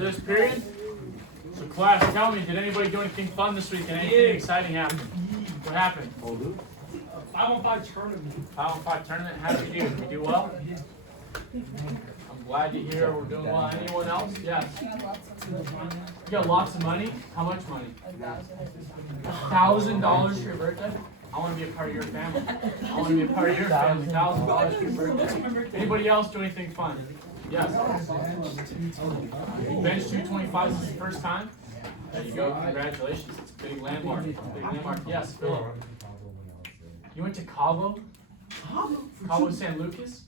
this period? So class, tell me, did anybody do anything fun this week? And anything exciting happen? What happened? 5-on-5 tournament. 5-on-5 tournament. How did you do? Did we do well? I'm glad to hear we're doing well. Anyone else? Yes. You got lots of money? How much money? $1,000 for your birthday? I want to be a part of your family. I want to be a part of your family. $1,000 for your birthday. Anybody else do anything fun? Yes. Bench 225 is the first time? There you go. Congratulations. It's a big landmark. Big landmark. Yes, Philip. You went to Cabo? Cabo San Lucas?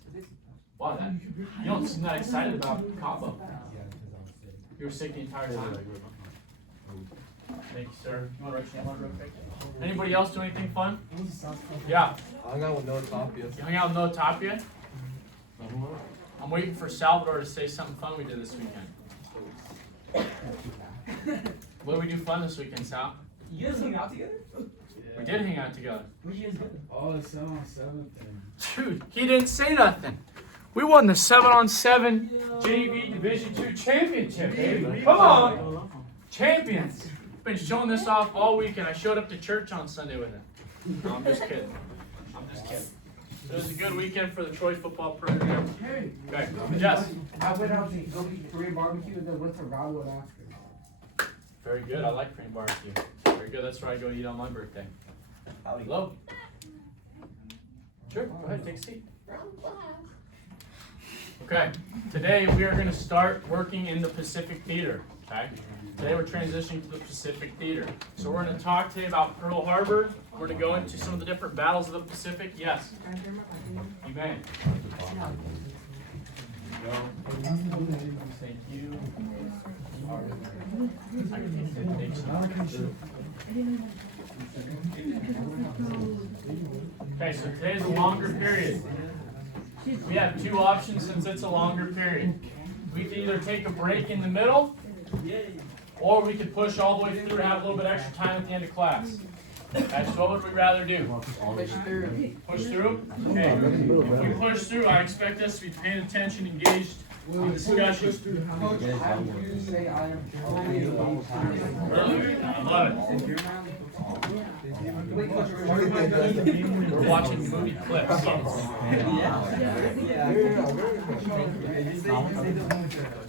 Wow, that, you don't seem that excited about Cabo. You were sick the entire time? Thank you, sir. You want to write your name on real quick? Anybody else do anything fun? Yeah. I hung out with Noah Tapia. You hung out with Noah Tapia? I'm waiting for Salvador to say something fun we did this weekend. What did we do fun this weekend, Sal? You guys hung out together? We did hang out together. What you guys do? Oh, 7-on-7 thing. Dude, he didn't say nothing. We won the 7-on-7 JV Division II championship, baby. Come on. Champions. Been showing this off all weekend. I showed up to church on Sunday with it. No, I'm just kidding. I'm just kidding. So it was a good weekend for the Troy football program. Okay. Yes. I went out to go eat Korean barbecue and then went to Raleigh after. Very good. I like Korean barbecue. Very good. That's where I go eat on my birthday. Hello. Sure. Go ahead. Take a seat. Okay. Today we are going to start working in the Pacific Theater. Okay. Today we're transitioning to the Pacific Theater. So we're going to talk today about Pearl Harbor. We're going to go into some of the different battles of the Pacific. Yes. You may. Thank you. Okay, so today's a longer period. We have two options since it's a longer period. We can either take a break in the middle, or we could push all the way through and have a little bit extra time at the end of class. Okay, so what would we rather do? Push through. Push through? Okay. If we push through, I expect us to be paying attention, engaged in discussion. Coach, how do you say I am fully engaged? I love it. We're watching movie clips.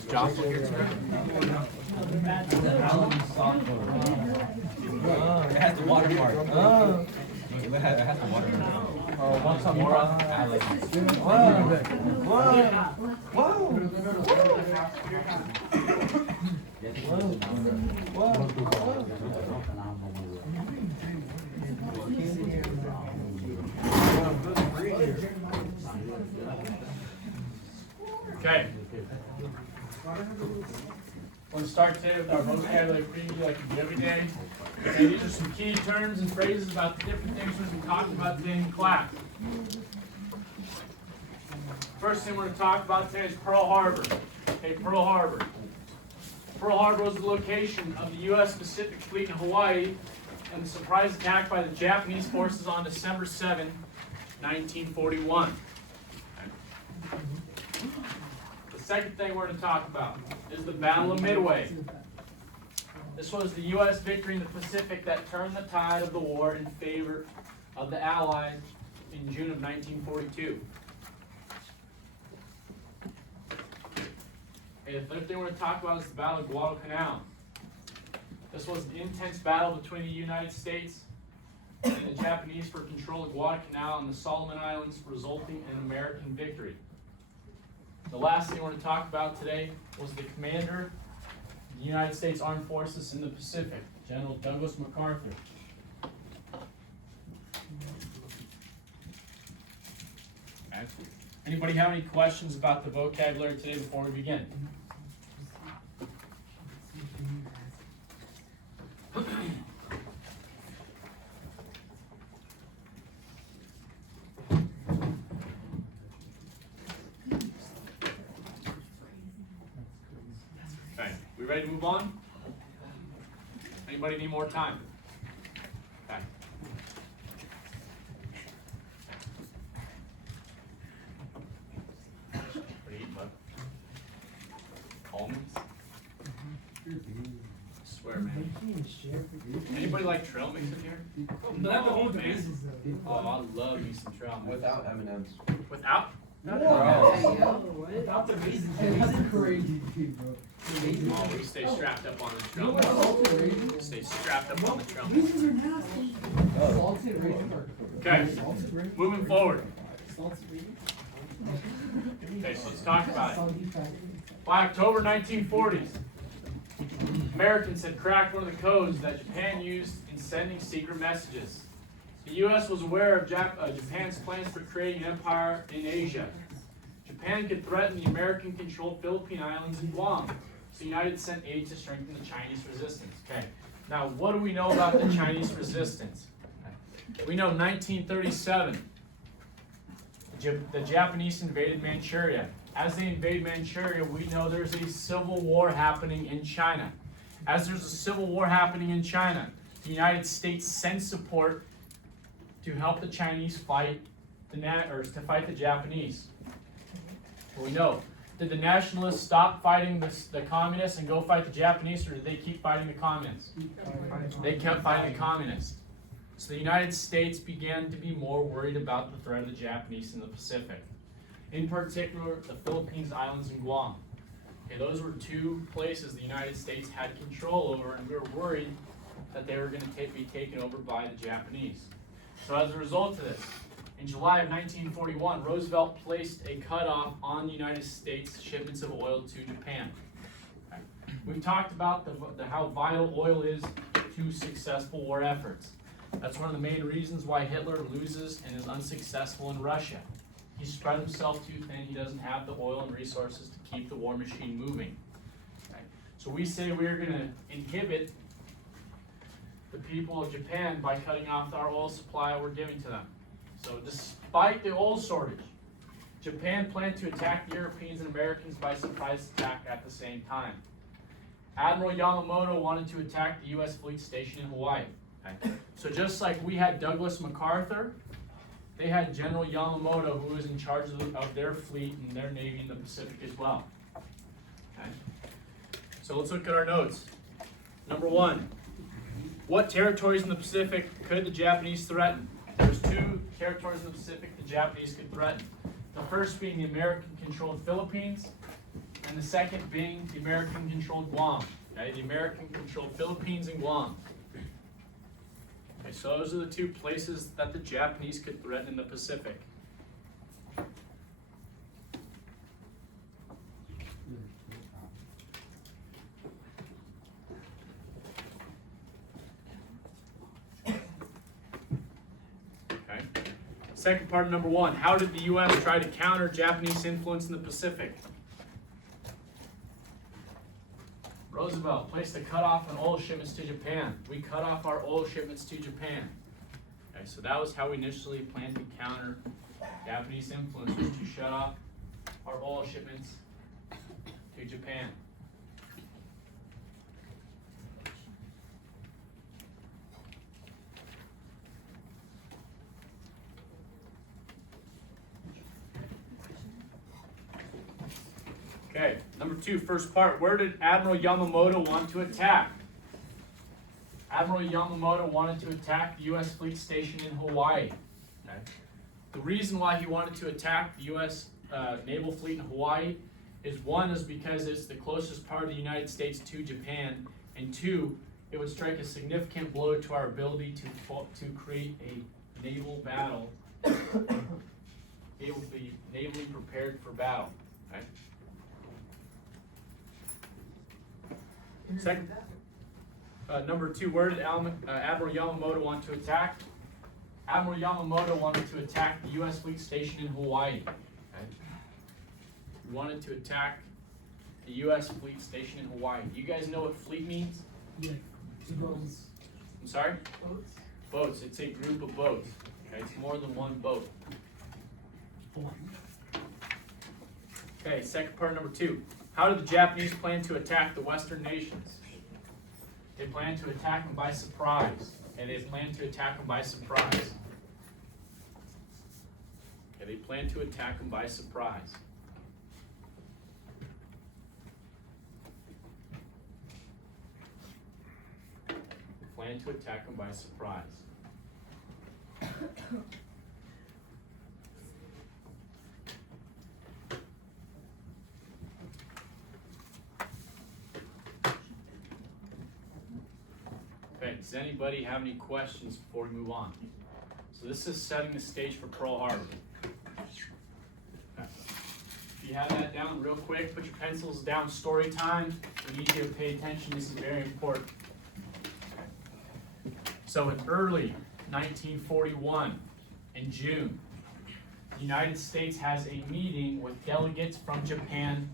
Josh, It has the watermark. It has the watermark. want some more? Okay. We're going to start today with our vocabulary preview like we do every day. Okay, these are some key terms and phrases about the different things we're going to be talking about today in class. First thing we're going to talk about today is Pearl Harbor. Okay, Pearl Harbor. Pearl Harbor was the location of the U.S. Pacific Fleet in Hawaii and the surprise attack by the Japanese forces on December 7, 1941. The second thing we're going to talk about is the Battle of Midway. This was the U.S. victory in the Pacific that turned the tide of the war in favor of the Allies in June of 1942. Okay, the third thing we're going to talk about is the Battle of Guadalcanal. This was an intense battle between the United States and the Japanese for control of Guadalcanal and the Solomon Islands, resulting in American victory. The last thing we're going to talk about today was the commander of the United States Armed Forces in the Pacific, General Douglas MacArthur. Okay. Anybody have any questions about the vocabulary today before we begin? Okay, we ready to move on? Anybody need more time? Okay. What do you eat, bud? Almonds? swear, man. Anybody like trail mix in here? But I have to Oh, own the man. bases though. Oh, I love me some trail mix. Without M&M's. Without? Without the bases. That's crazy, bro. Oh, we stay strapped up on the You trail know mix. what salted raisins? Stay strapped up on the trail mix. Raisins are nasty. Salted raisins are. Okay, Salted raisins? moving forward. Salted raisins? Okay, so let's talk about it. Salty fat. By October 1940s, Americans had cracked one of the codes that Japan used in sending secret messages. The U.S. was aware of Japan's plans for creating an empire in Asia. Japan could threaten the American-controlled Philippine Islands and Guam, so the United States sent aid to strengthen the Chinese resistance. Okay, now what do we know about the Chinese resistance? We know 1937, the Japanese invaded Manchuria. As they invade Manchuria, we know there's a civil war happening in China. As there's a civil war happening in China, the United States sends support to help the Chinese fight to fight the Japanese. Well, we know. Did the nationalists stop fighting the communists and go fight the Japanese, or did they keep fighting the communists? They kept fighting the communists. So the United States began to be more worried about the threat of the Japanese in the Pacific. In particular, the Philippines Islands and Guam. Okay, those were two places the United States had control over, and we were worried that they were going to be taken over by the Japanese. So as a result of this, in July of 1941, Roosevelt placed a cutoff on the United States shipments of oil to Japan. Okay. We've talked about how vital oil is to successful war efforts. That's one of the main reasons why Hitler loses and is unsuccessful in Russia. He spread himself too thin. He doesn't have the oil and resources to keep the war machine moving. Okay. So we say we're going to inhibit the people of Japan by cutting off our oil supply we're giving to them. So despite the oil shortage, Japan planned to attack the Europeans and Americans by surprise attack at the same time. Admiral Yamamoto wanted to attack the U.S. fleet station in Hawaii. Okay. So just like we had Douglas MacArthur, they had General Yamamoto, who was in charge of their fleet and their navy in the Pacific as well. Okay. So let's look at our notes. Number one, what territories in the Pacific could the Japanese threaten? There's two territories in the Pacific the Japanese could threaten. The first being the American-controlled Philippines, and the second being the American-controlled Guam. Okay, the American-controlled Philippines and Guam. Okay, so those are the two places that the Japanese could threaten in the Pacific. Okay. Second part of number one, how did the U.S. try to counter Japanese influence in the Pacific? Roosevelt placed a cutoff on oil shipments to Japan. We cut off our oil shipments to Japan. Okay, so that was how we initially planned to counter Japanese influence, was to shut off our oil shipments to Japan. Okay, number two, first part. Where did Admiral Yamamoto want to attack? Admiral Yamamoto wanted to attack the U.S. fleet station in Hawaii. Okay. The reason why he wanted to attack the U.S. Naval fleet in Hawaii is, one, is because it's the closest part of the United States to Japan, and two, it would strike a significant blow to our ability to create a naval battle, able to be navally prepared for battle. Okay. Second, number two, where did Admiral Yamamoto want to attack? Admiral Yamamoto wanted to attack the U.S. fleet station in Hawaii. Okay. He wanted to attack the U.S. fleet station in Hawaii. Do you guys know what fleet means? Yeah. Boats. I'm sorry? Boats. Boats. It's a group of boats. Okay, it's more than one boat. Okay, second part, number two. How did the Japanese plan to attack the Western nations? They planned to attack them by surprise. And they planned to attack them by surprise. Okay, they planned to attack them by surprise. planned to attack them by surprise. Okay, does anybody have any questions before we move on? So this is setting the stage for Pearl Harbor. Okay. If you have that down real quick, put your pencils down, story time. We need you to pay attention, this is very important. So in early 1941, in June, the United States has a meeting with delegates from Japan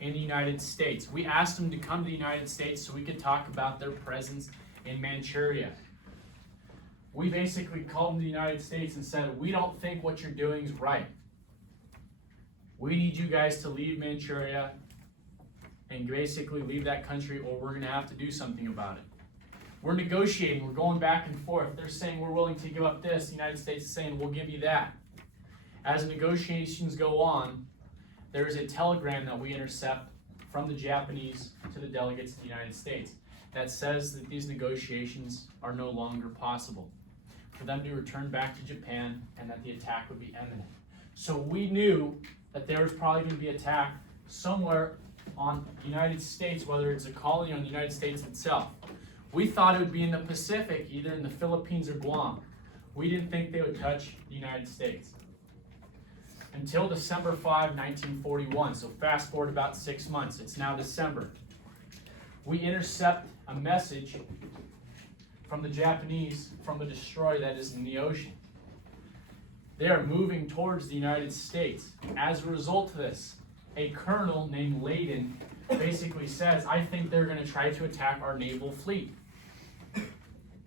and the United States. We asked them to come to the United States so we could talk about their presence in Manchuria. We basically called them to the United States and said, we don't think what you're doing is right. We need you guys to leave Manchuria and basically leave that country, or we're gonna have to do something about it. We're negotiating, we're going back and forth. They're saying we're willing to give up this. The United States is saying we'll give you that. As negotiations go on, there is a telegram that we intercept from the Japanese to the delegates of the United States that says that these negotiations are no longer possible, for them to return back to Japan and that the attack would be imminent. So we knew that there was probably going to be an attack somewhere on the United States, whether it's a colony on the United States itself. We thought it would be in the Pacific, either in the Philippines or Guam. We didn't think they would touch the United States. Until December 5, 1941, so fast forward about 6 months, it's now December. We intercept a message from the Japanese from a destroyer that is in the ocean. They are moving towards the United States. As a result of this, a colonel named Layden basically says, I think they're going to try to attack our naval fleet.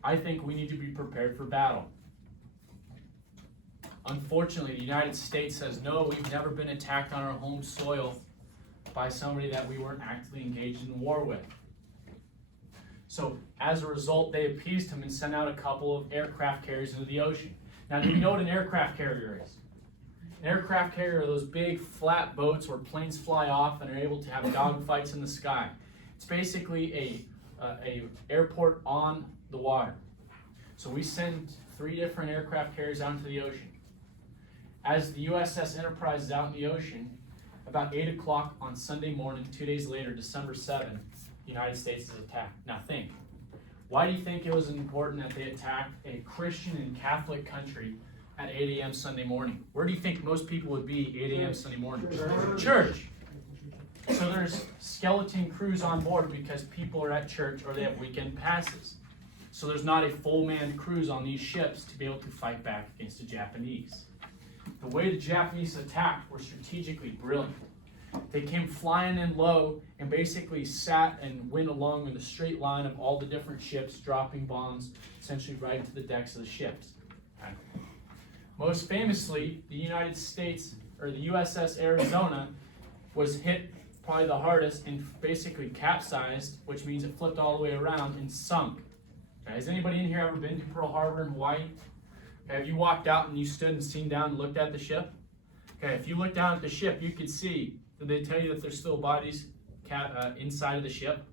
I think we need to be prepared for battle. Unfortunately, the United States says, no, we've never been attacked on our home soil by somebody that we weren't actively engaged in war with. So as a result, they appeased him and sent out a couple of aircraft carriers into the ocean. Now, do you know what an aircraft carrier is? An aircraft carrier are those big flat boats where planes fly off and are able to have dogfights in the sky. It's basically a airport on the water. So we send 3 different aircraft carriers out into the ocean. As the USS Enterprise is out in the ocean, about 8 o'clock on Sunday morning, 2 days later, December 7th, the United States is attacked. Now think, why do you think it was important that they attacked a Christian and Catholic country at 8 a.m. Sunday morning? Where do you think most people would be 8 a.m. Sunday morning? Church. So there's skeleton crews on board because people are at church or they have weekend passes. So there's not a full manned cruise on these ships to be able to fight back against the Japanese. The way the Japanese attacked were strategically brilliant. They came flying in low and basically sat and went along in a straight line of all the different ships, dropping bombs essentially right into the decks of the ships. Okay. Most famously, the United States, or the USS Arizona, was hit probably the hardest and basically capsized, which means it flipped all the way around and sunk. Okay. Has anybody in here ever been to Pearl Harbor in Hawaii? Okay. Have you walked out and you stood and seen down and looked at the ship? Okay, if you look down at the ship, you could see, did they tell you that there's still bodies inside of the ship?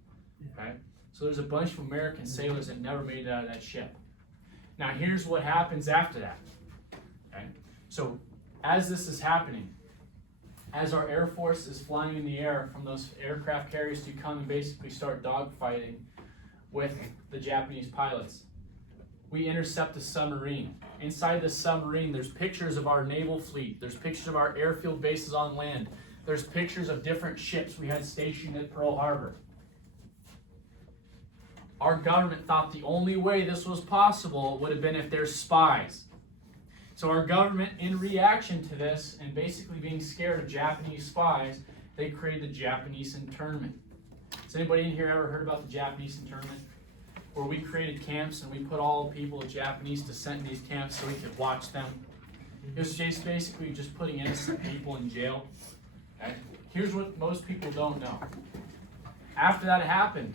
Okay, so there's a bunch of American sailors that never made it out of that ship. Now here's what happens after that. Okay, so as this is happening, as our Air Force is flying in the air from those aircraft carriers to come and basically start dogfighting with the Japanese pilots, we intercept a submarine. Inside the submarine, there's pictures of our naval fleet. There's pictures of our airfield bases on land. There's pictures of different ships we had stationed at Pearl Harbor. Our government thought the only way this was possible would have been if there's spies. So our government, in reaction to this and basically being scared of Japanese spies, they created the Japanese internment. Has anybody in here ever heard about the Japanese internment? Where we created camps and we put all the people of Japanese descent in these camps so we could watch them. It was just basically just putting innocent people in jail. Okay? Here's what most people don't know. After that happened,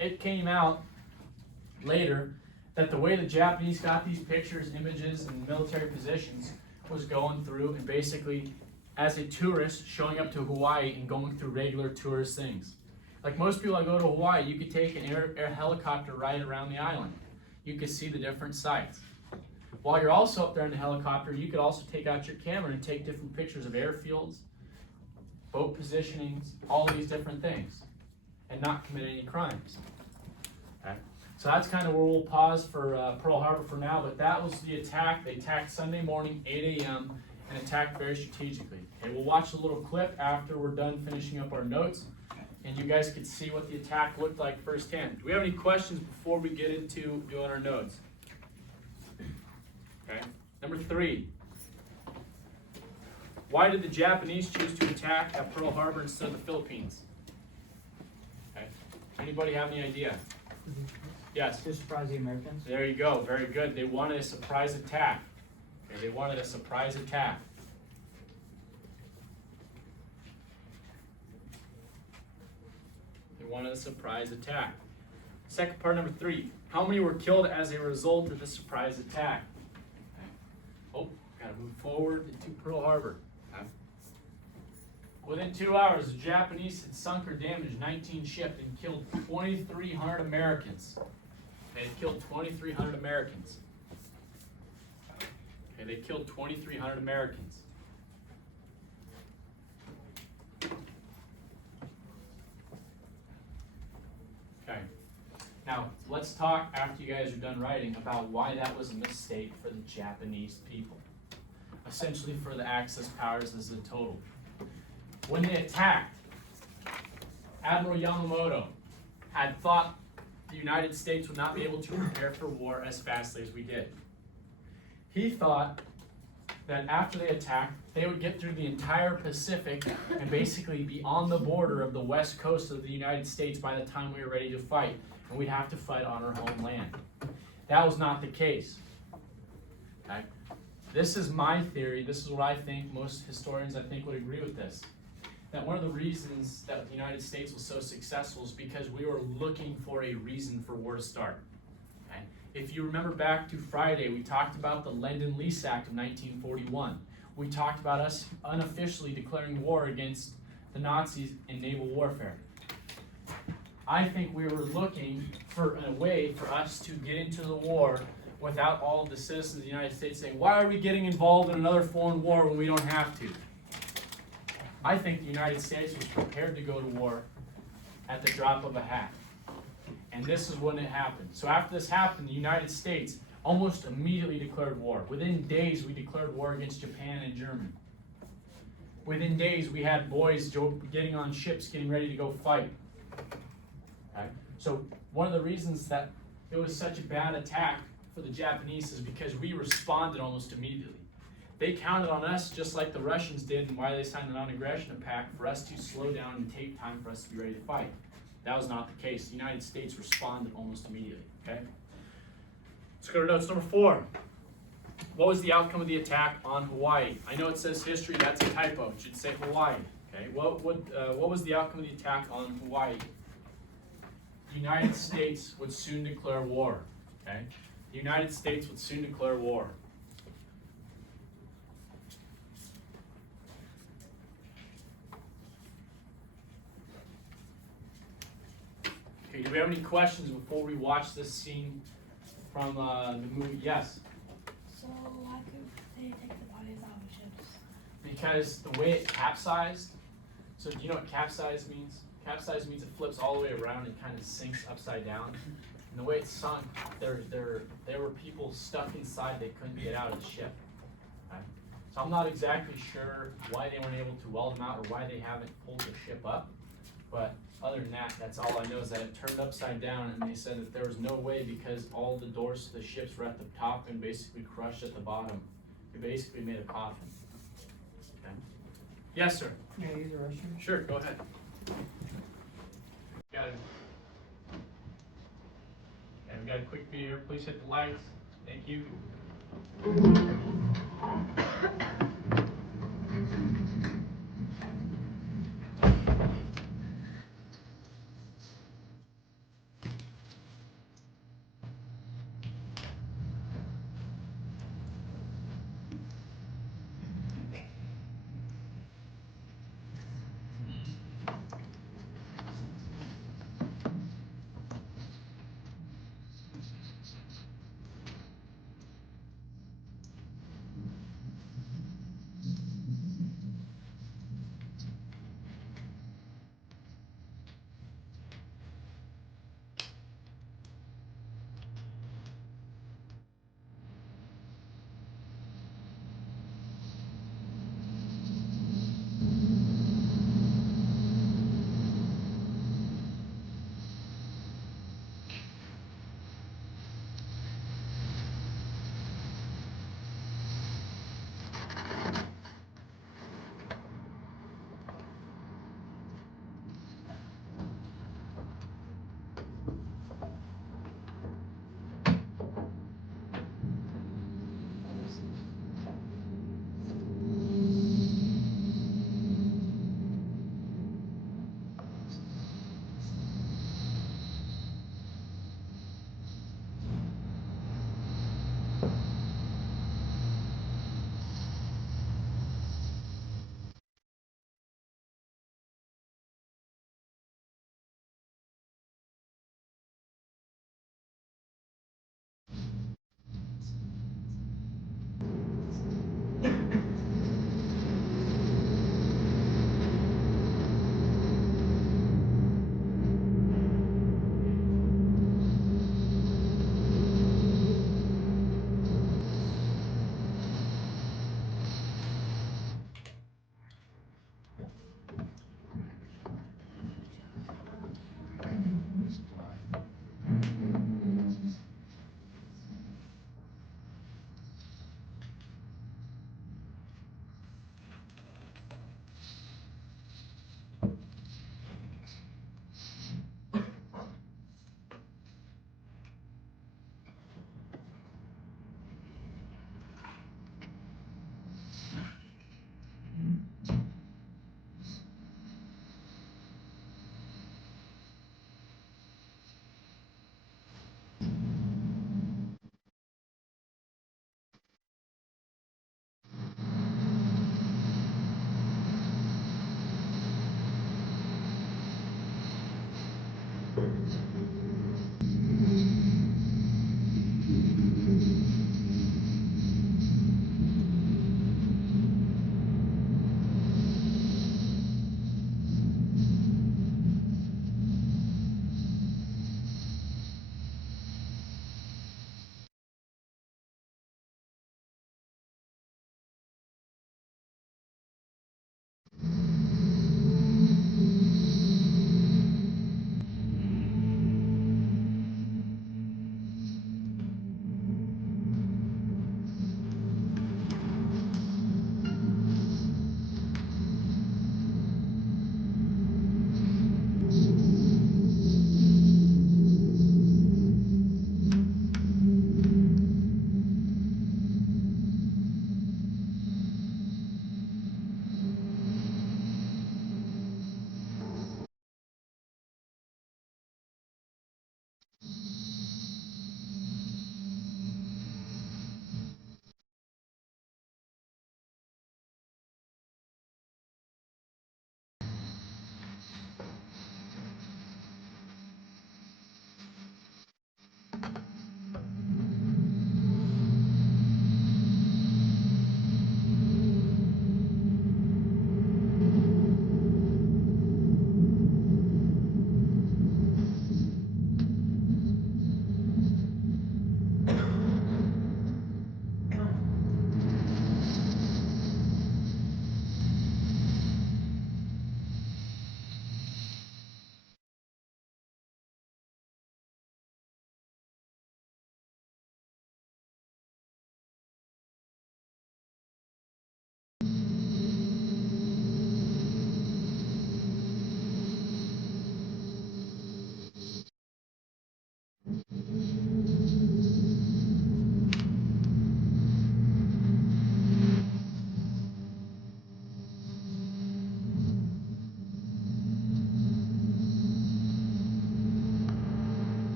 it came out later that the way the Japanese got these pictures, images, and military positions was going through and basically as a tourist showing up to Hawaii and going through regular tourist things. Like most people that go to Hawaii, you could take an air helicopter ride around the island. you could see the different sites. While you're also up there in the helicopter, you could also take out your camera and take different pictures of airfields, boat positionings, all of these different things, and not commit any crimes. Okay? So that's kind of where we'll pause for Pearl Harbor for now, but that was the attack. They attacked Sunday morning, 8 a.m., and attacked very strategically. Okay, we'll watch a little clip after we're done finishing up our notes, and you guys can see what the attack looked like firsthand. Do we have any questions before we get into doing our notes? Okay. Number 3. Why did the Japanese choose to attack at Pearl Harbor instead of the Philippines? Okay. Anybody have any idea? Yes. To surprise the Americans. There you go. Very good. They wanted a surprise attack. Okay, they wanted a surprise attack. They wanted a surprise attack. Second part, number 3. How many were killed as a result of the surprise attack? Okay. Oh, gotta move forward into Pearl Harbor. Okay. Within 2 hours, the Japanese had sunk or damaged 19 ships and killed 2,300 Americans. Okay, they killed 2,300 Americans. Okay, they killed 2,300 Americans. Okay. Now, let's talk after you guys are done writing about why that was a mistake for the Japanese people. Essentially for the Axis powers as a total. When they attacked, Admiral Yamamoto had thought the United States would not be able to prepare for war as fastly as we did. He thought that after they attacked, they would get through the entire Pacific and basically be on the border of the west coast of the United States by the time we were ready to fight, and we'd have to fight on our homeland. That was not the case. Okay? This is my theory. This is what I think. Most historians, I think, would agree with this. That one of the reasons that the United States was so successful is because we were looking for a reason for war to start. Okay? If you remember back to Friday, we talked about the Lend-Lease Act of 1941. We talked about us unofficially declaring war against the Nazis in naval warfare. I think we were looking for a way for us to get into the war without all of the citizens of the United States saying, why are we getting involved in another foreign war when we don't have to? I think the United States was prepared to go to war at the drop of a hat. And this is when it happened. So after this happened, the United States almost immediately declared war. Within days, we declared war against Japan and Germany. Within days, we had boys getting on ships, getting ready to go fight. Okay? So one of the reasons that it was such a bad attack for the Japanese is because we responded almost immediately. They counted on us just like the Russians did and why they signed the non-aggression pact for us to slow down and take time for us to be ready to fight. That was not the case. The United States responded almost immediately. Okay? Let's go to notes number 4. What was the outcome of the attack on Hawaii? I know it says history, that's a typo. It should say Hawaii. Okay? What was the outcome of the attack on Hawaii? The United States would soon declare war. Okay? The United States would soon declare war. Okay, do we have any questions before we watch this scene from the movie? Yes? So why could they take the bodies out of ships? Because the way it capsized, so do you know what capsize means? Capsize means it flips all the way around and kind of sinks upside down. And the way it sunk, there were people stuck inside, they couldn't get out of the ship. Okay? So I'm not exactly sure why they weren't able to weld them out or why they haven't pulled the ship up. But other than that, that's all I know is that it turned upside down, and they said that there was no way because all the doors to the ships were at the top and basically crushed at the bottom. It basically made a coffin. Okay. Yes, sir. Yeah, use a restroom. Sure, go ahead. Got it. And we got a quick video here. Please hit the lights. Thank you.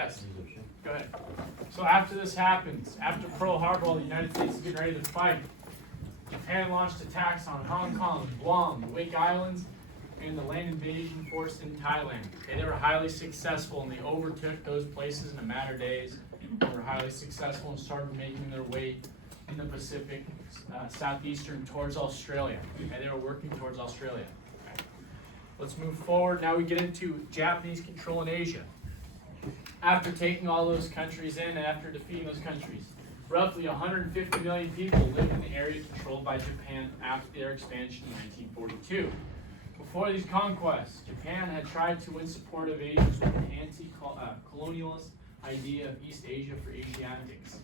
Yes. Go ahead. So after this happens, after Pearl Harbor, while the United States is getting ready to fight, Japan launched attacks on Hong Kong, Guam, the Wake Islands, and the land invasion force in Thailand. Okay, they were highly successful, and they overtook those places in a matter of days. They were highly successful and started making their way in the Pacific, southeastern towards Australia. Okay, they were working towards Australia. Okay. Let's move forward. Now we get into Japanese control in Asia. After taking all those countries in and after defeating those countries, roughly 150 million people lived in the area controlled by Japan after their expansion in 1942. Before these conquests, Japan had tried to win support of Asians with an anti-colonialist idea of East Asia for Asiatics.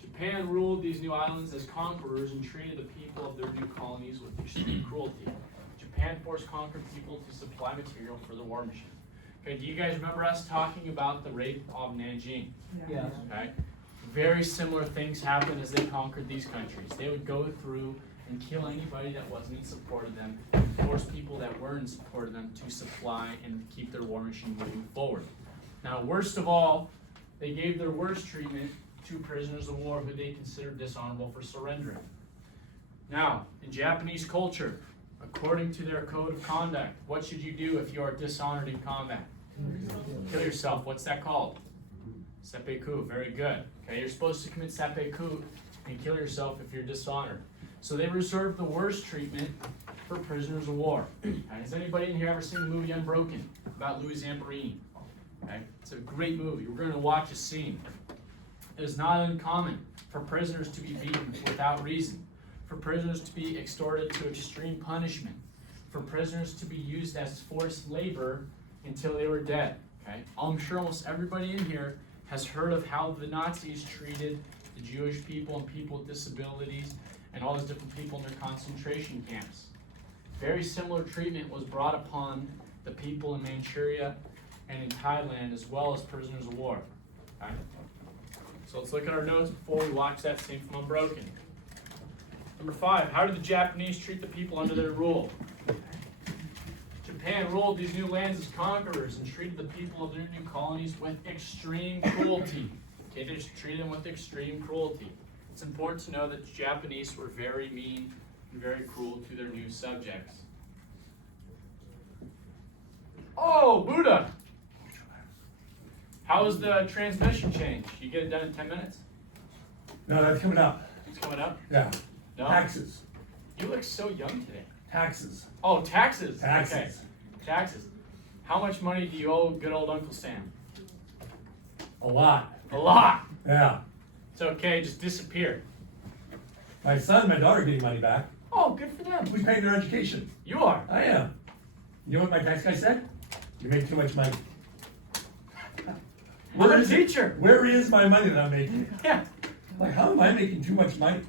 Japan ruled these new islands as conquerors and treated the people of their new colonies with extreme cruelty. Japan forced conquered people to supply material for the war machine. Okay, do you guys remember us talking about the rape of Nanjing? Yeah. Okay. Very similar things happened as they conquered these countries. They would go through and kill anybody that wasn't in support of them, and force people that were in support of them to supply and keep their war machine moving forward. Now, worst of all, they gave their worst treatment to prisoners of war who they considered dishonorable for surrendering. Now, in Japanese culture, according to their code of conduct, what should you do if you are dishonored in combat? Kill yourself. What's that called? Seppuku. Very good. Okay, you're supposed to commit seppuku and kill yourself if you're dishonored. So they reserved the worst treatment for prisoners of war. Okay, has anybody in here ever seen the movie Unbroken about Louis Zamperini? Okay, it's a great movie. We're going to watch a scene. It is not uncommon for prisoners to be beaten without reason, for prisoners to be extorted to extreme punishment, for prisoners to be used as forced labor until they were dead. Okay, I'm sure almost everybody in here has heard of how the Nazis treated the Jewish people and people with disabilities and all those different people in their concentration camps. Very similar treatment was brought upon the people in Manchuria and in Thailand, as well as prisoners of war. Okay? So let's look at our notes before we watch that scene from Unbroken. Number 5, how did the Japanese treat the people under their rule? Japan ruled these new lands as conquerors and treated the people of their new colonies with extreme cruelty. Okay, they just treated them with extreme cruelty. It's important to know that the Japanese were very mean and very cruel to their new subjects. Oh, Buddha! How was the transmission change? You get it done in 10 minutes? No, that's coming up. It's coming up? Yeah. No? Taxes. You look so young today. Taxes. Oh, taxes. Taxes. Okay. Taxes. How much money do you owe good old Uncle Sam? A lot. A lot. Yeah. It's okay, just disappear. My son and my daughter are getting money back. Oh, good for them. Who's paying their education? You are. I am. You know what my tax guy said? You make too much money. I'm a is it? teacher. Where is my money that I'm making? Yeah. Like, how am I making too much money?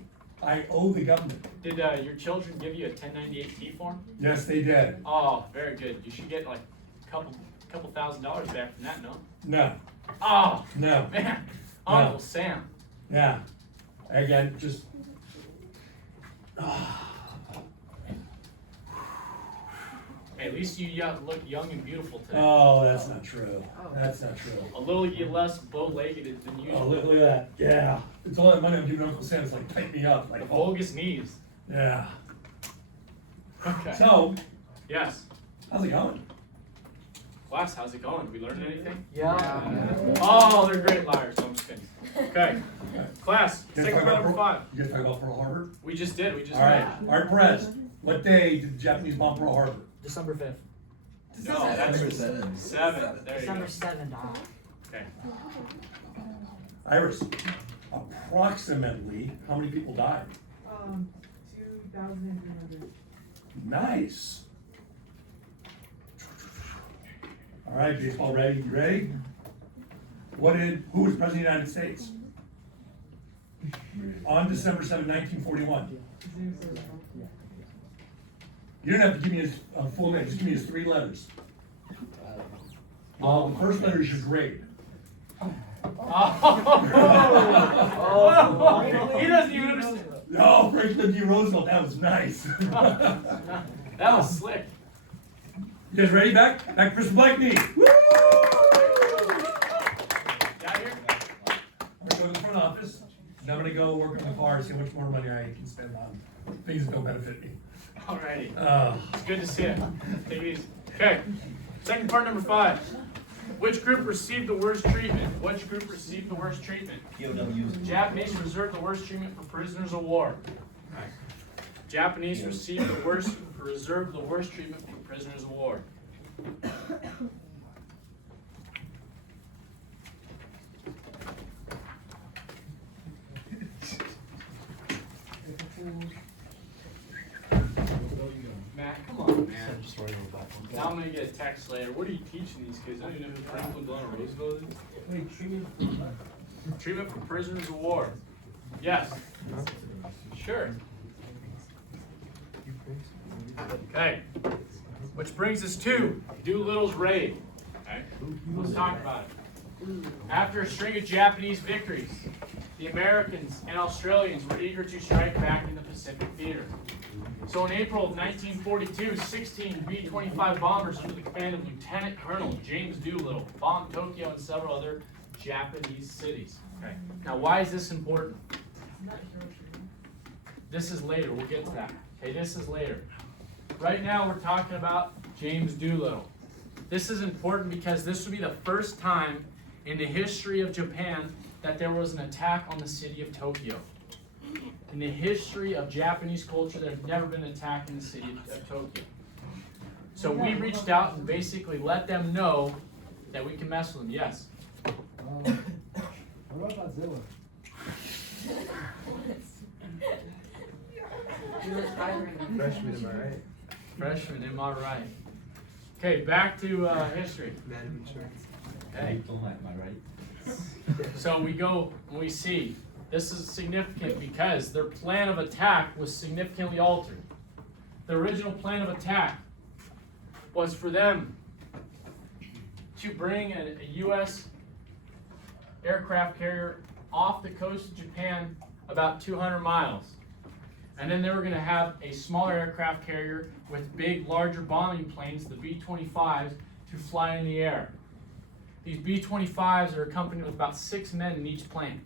I owe the government. Did your children give you a 1098-T form? Yes, they did. Oh, very good. You should get like a couple $1,000 back from that, no? No. Oh, No. man. Uncle Sam. Yeah. Again, just. Hey, at least you look young and beautiful today. Oh, that's not true. That's not true. A little less bow-legged than usual. Oh, look at that. Yeah. It's all that money I'm giving Uncle Sam. It's like, tighten me up. The Like, vulgus knees. yeah. Okay. So, Yes. how's it going? Class, how's it going? Did we learn anything? Yeah. Oh, they're great liars. No, I'm just kidding. Okay. Class, You guys segment talk about number 5. You guys talk about Pearl Harbor? We just did. We just All right. read. All right, Perez. What day did the Japanese bomb Pearl Harbor? December 5th. No, that's December 7th. 7. There you go. December 7th. Okay. Iris, approximately how many people died? 2,300. Nice. All right, baseball ready? You ready? Who was President of the United States? On December 7, 1941. His name is You don't have to give me his full name, just give me his 3 letters. The first letter is your grade. Oh, he doesn't even understand. No, Franklin D. Roosevelt, that was nice. That was slick. You guys ready back? Back for some Blackney. Woo! gonna go to the front office, and I'm gonna go work on the car, see how much more money I can spend on things that don't benefit me. Alrighty. Uh, It's good to see you. Take it easy. Okay. Second part, number 5. Which group received the worst treatment? Which group received the worst treatment? POWs. Japanese reserved the worst treatment for prisoners of war. Japanese reserved the worst treatment for prisoners of war. Matt, come on, man. Now I'm gonna get a text later. What are you teaching these kids? I don't even know who Franklin Delano Roosevelt is. Wait, Treatment for prisoners of war. Yes. Sure. Okay. Which brings us to Doolittle's raid. Okay. Let's talk about it. After a string of Japanese victories, the Americans and Australians were eager to strike back in the Pacific theater. So in April of 1942, 16 B-25 bombers under the command of Lieutenant Colonel James Doolittle bombed Tokyo and several other Japanese cities. Okay. Now, why is this important? This is later. We'll get to that. Okay, this is later. Right now, we're talking about James Doolittle. This is important because this would be the first time in the history of Japan that there was an attack on the city of Tokyo. In the history of Japanese culture, there's never been an attack in the city of Tokyo. So we reached out and basically let them know that we can mess with them. Yes? What about Godzilla? Freshman, am I right? Freshman, am I right? Okay, back to history. Okay. Am I right? So we go and we see this is significant because their plan of attack was significantly altered. The original plan of attack was for them to bring a U.S. aircraft carrier off the coast of Japan about 200 miles. And then they were going to have a smaller aircraft carrier with big, larger bombing planes, the B-25s, to fly in the air. These B-25s are accompanied with about 6 men in each plane.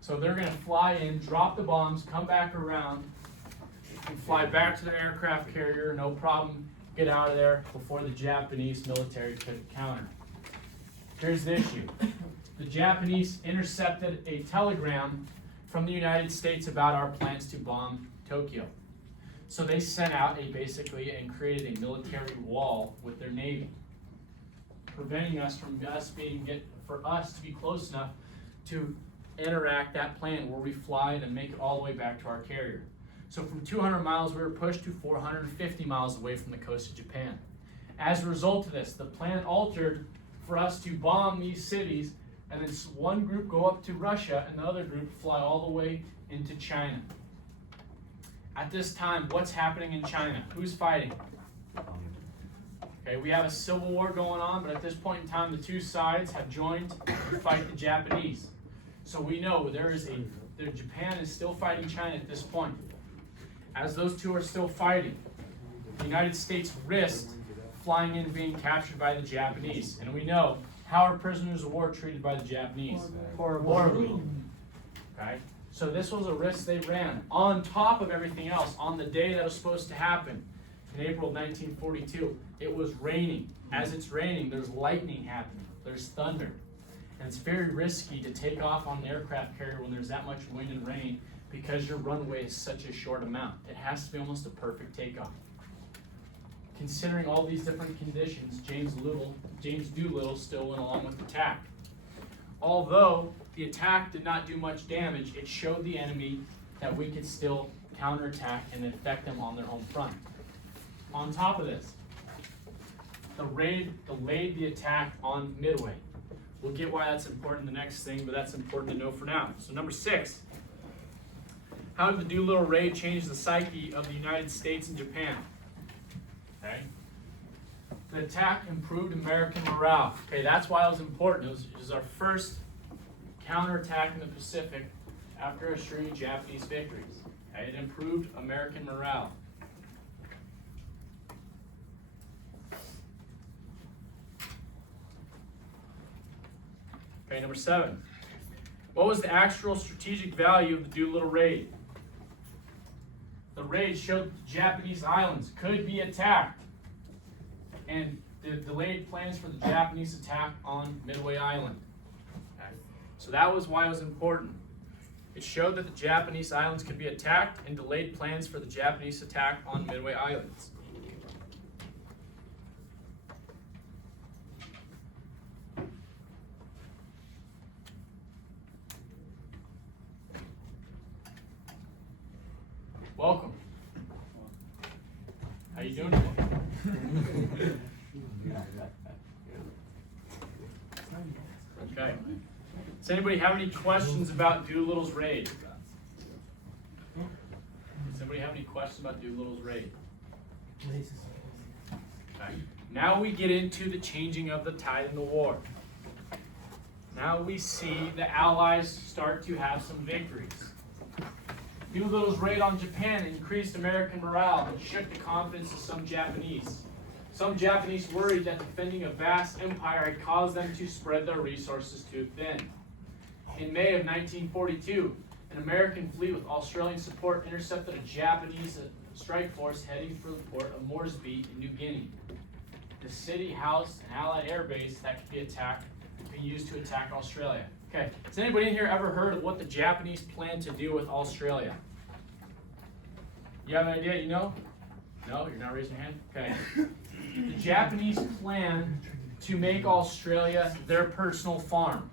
So they're going to fly in, drop the bombs, come back around, and fly back to their aircraft carrier, no problem, get out of there before the Japanese military could counter. Here's the issue. The Japanese intercepted a telegram from the United States about our plans to bomb Tokyo. So they sent out basically and created a military wall with their navy, preventing us from for us to be close enough to interact that plan where we fly and make it all the way back to our carrier. So from 200 miles, we were pushed to 450 miles away from the coast of Japan. As a result of this, the plan altered for us to bomb these cities, and then one group go up to Russia and the other group fly all the way into China. At this time, what's happening in China? Who's fighting? Okay, we have a civil war going on, but at this point in time, the two sides have joined to fight the Japanese. So we know Japan is still fighting China at this point. As those two are still fighting, the United States risked flying in and being captured by the Japanese. And we know, how are prisoners of war treated by the Japanese? Horribly. Okay? So this was a risk they ran. On top of everything else, on the day that was supposed to happen, in April of 1942, it was raining. As it's raining, there's lightning happening. There's thunder. And it's very risky to take off on an aircraft carrier when there's that much wind and rain because your runway is such a short amount. It has to be almost a perfect takeoff. Considering all these different conditions, James Doolittle still went along with the attack. Although the attack did not do much damage, it showed the enemy that we could still counterattack and affect them on their home front. On top of this, the raid delayed the attack on Midway. We'll get why that's important in the next thing, but that's important to know for now. So number 6, how did the Doolittle raid change the psyche of the United States and Japan? Okay. The attack improved American morale. Okay, that's why it was important. It was our first counterattack in the Pacific after a string of Japanese victories. Okay, it improved American morale. Okay, number 7. What was the actual strategic value of the Doolittle raid? The raid showed that the Japanese islands could be attacked, and the delayed plans for the Japanese attack on Midway Island. Okay. So that was why it was important. It showed that the Japanese islands could be attacked and delayed plans for the Japanese attack on Midway Islands. Welcome. How you doing today? Okay. Does anybody have any questions about Doolittle's raid? Does anybody have any questions about Doolittle's raid? Okay. Now we get into the changing of the tide in the war. Now we see the Allies start to have some victories. Doolittle's raid on Japan increased American morale and shook the confidence of some Japanese. Some Japanese worried that defending a vast empire had caused them to spread their resources too thin. In May of 1942, an American fleet with Australian support intercepted a Japanese strike force heading for the port of Moresby in New Guinea. The city housed an Allied air base that could be used to attack Australia. Okay, has anybody in here ever heard of what the Japanese planned to do with Australia? You have an idea, you know? No, you're not raising your hand? Okay. The Japanese planned to make Australia their personal farm.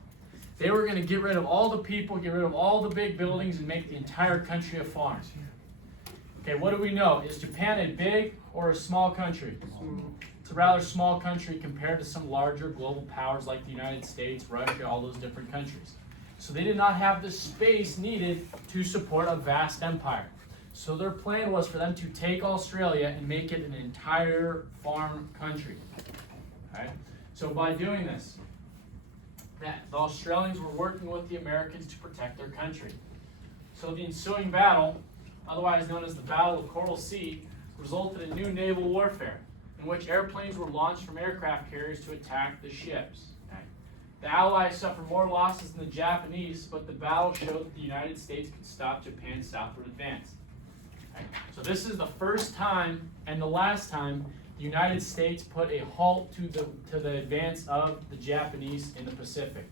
They were going to get rid of all the people, get rid of all the big buildings, and make the entire country a farm. Okay, what do we know? Is Japan a big or a small country? It's a rather small country compared to some larger global powers like the United States, Russia, all those different countries. So they did not have the space needed to support a vast empire. So their plan was for them to take Australia and make it an entire farm country. Okay? So by doing this, the Australians were working with the Americans to protect their country. So the ensuing battle, otherwise known as the Battle of Coral Sea, resulted in new naval warfare, in which airplanes were launched from aircraft carriers to attack the ships. Okay? The Allies suffered more losses than the Japanese, but the battle showed that the United States could stop Japan's southward advance. Okay? So this is the first time and the last time the United States put a halt to the advance of the Japanese in the Pacific.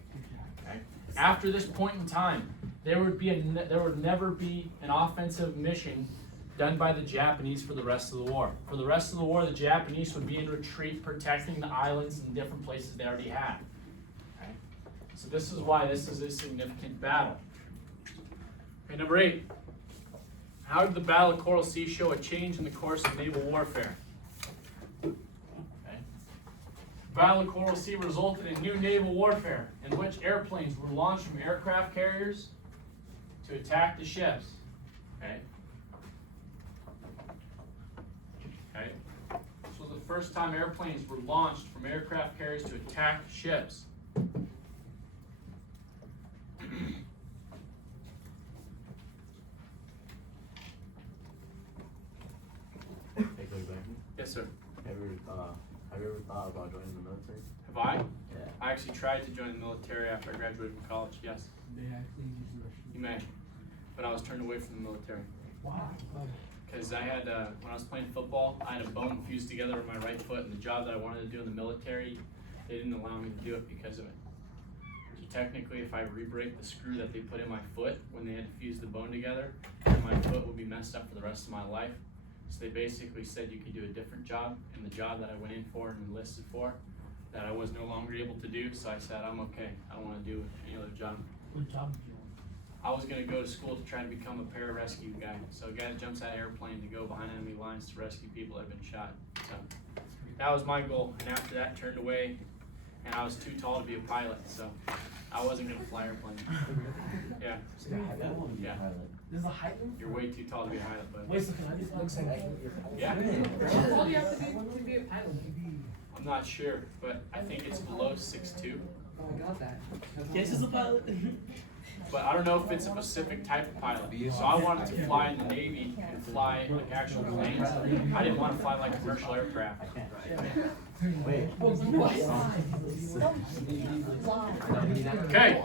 Okay? After this point in time, there would never be an offensive mission done by the Japanese for the rest of the war. For the rest of the war, the Japanese would be in retreat, protecting the islands and different places they already had. Okay? So this is why this is a significant battle. Okay, number 8. How did the Battle of Coral Sea show a change in the course of naval warfare? Okay. The Battle of Coral Sea resulted in new naval warfare, in which airplanes were launched from aircraft carriers to attack the ships. Okay. Okay. This was the first time airplanes were launched from aircraft carriers to attack ships. Yes, sir. Have you ever thought about joining the military? Have I? Yeah. I actually tried to join the military after I graduated from college, yes. You may. But I was turned away from the military. Wow. Because I had, when I was playing football, I had a bone fused together with my right foot, and the job that I wanted to do in the military, they didn't allow me to do it because of it. So technically, if I re-break the screw that they put in my foot when they had to fuse the bone together, then my foot would be messed up for the rest of my life. So they basically said you could do a different job, and the job that I went in for and enlisted for, that I was no longer able to do, so I said, I'm okay. I don't want to do any other job. What job did you want? I was going to go to school to try to become a pararescue guy. So a guy that jumps out of airplane to go behind enemy lines to rescue people that have been shot. So that was my goal. And after that, turned away, and I was too tall to be a pilot. So I wasn't going to fly airplanes. Yeah. Yeah. There's a height limit? You're way too tall to be a pilot, but Wait, so can I just looks like I can yeah. How tall do you have to be a pilot? I'm not sure, but I think it's below 6'2". Oh, I got that. Yes, is a pilot. but I don't know if it's a specific type of pilot. So I wanted to fly in the Navy and fly like actual planes. I didn't want to fly like commercial aircraft. Wait. Okay.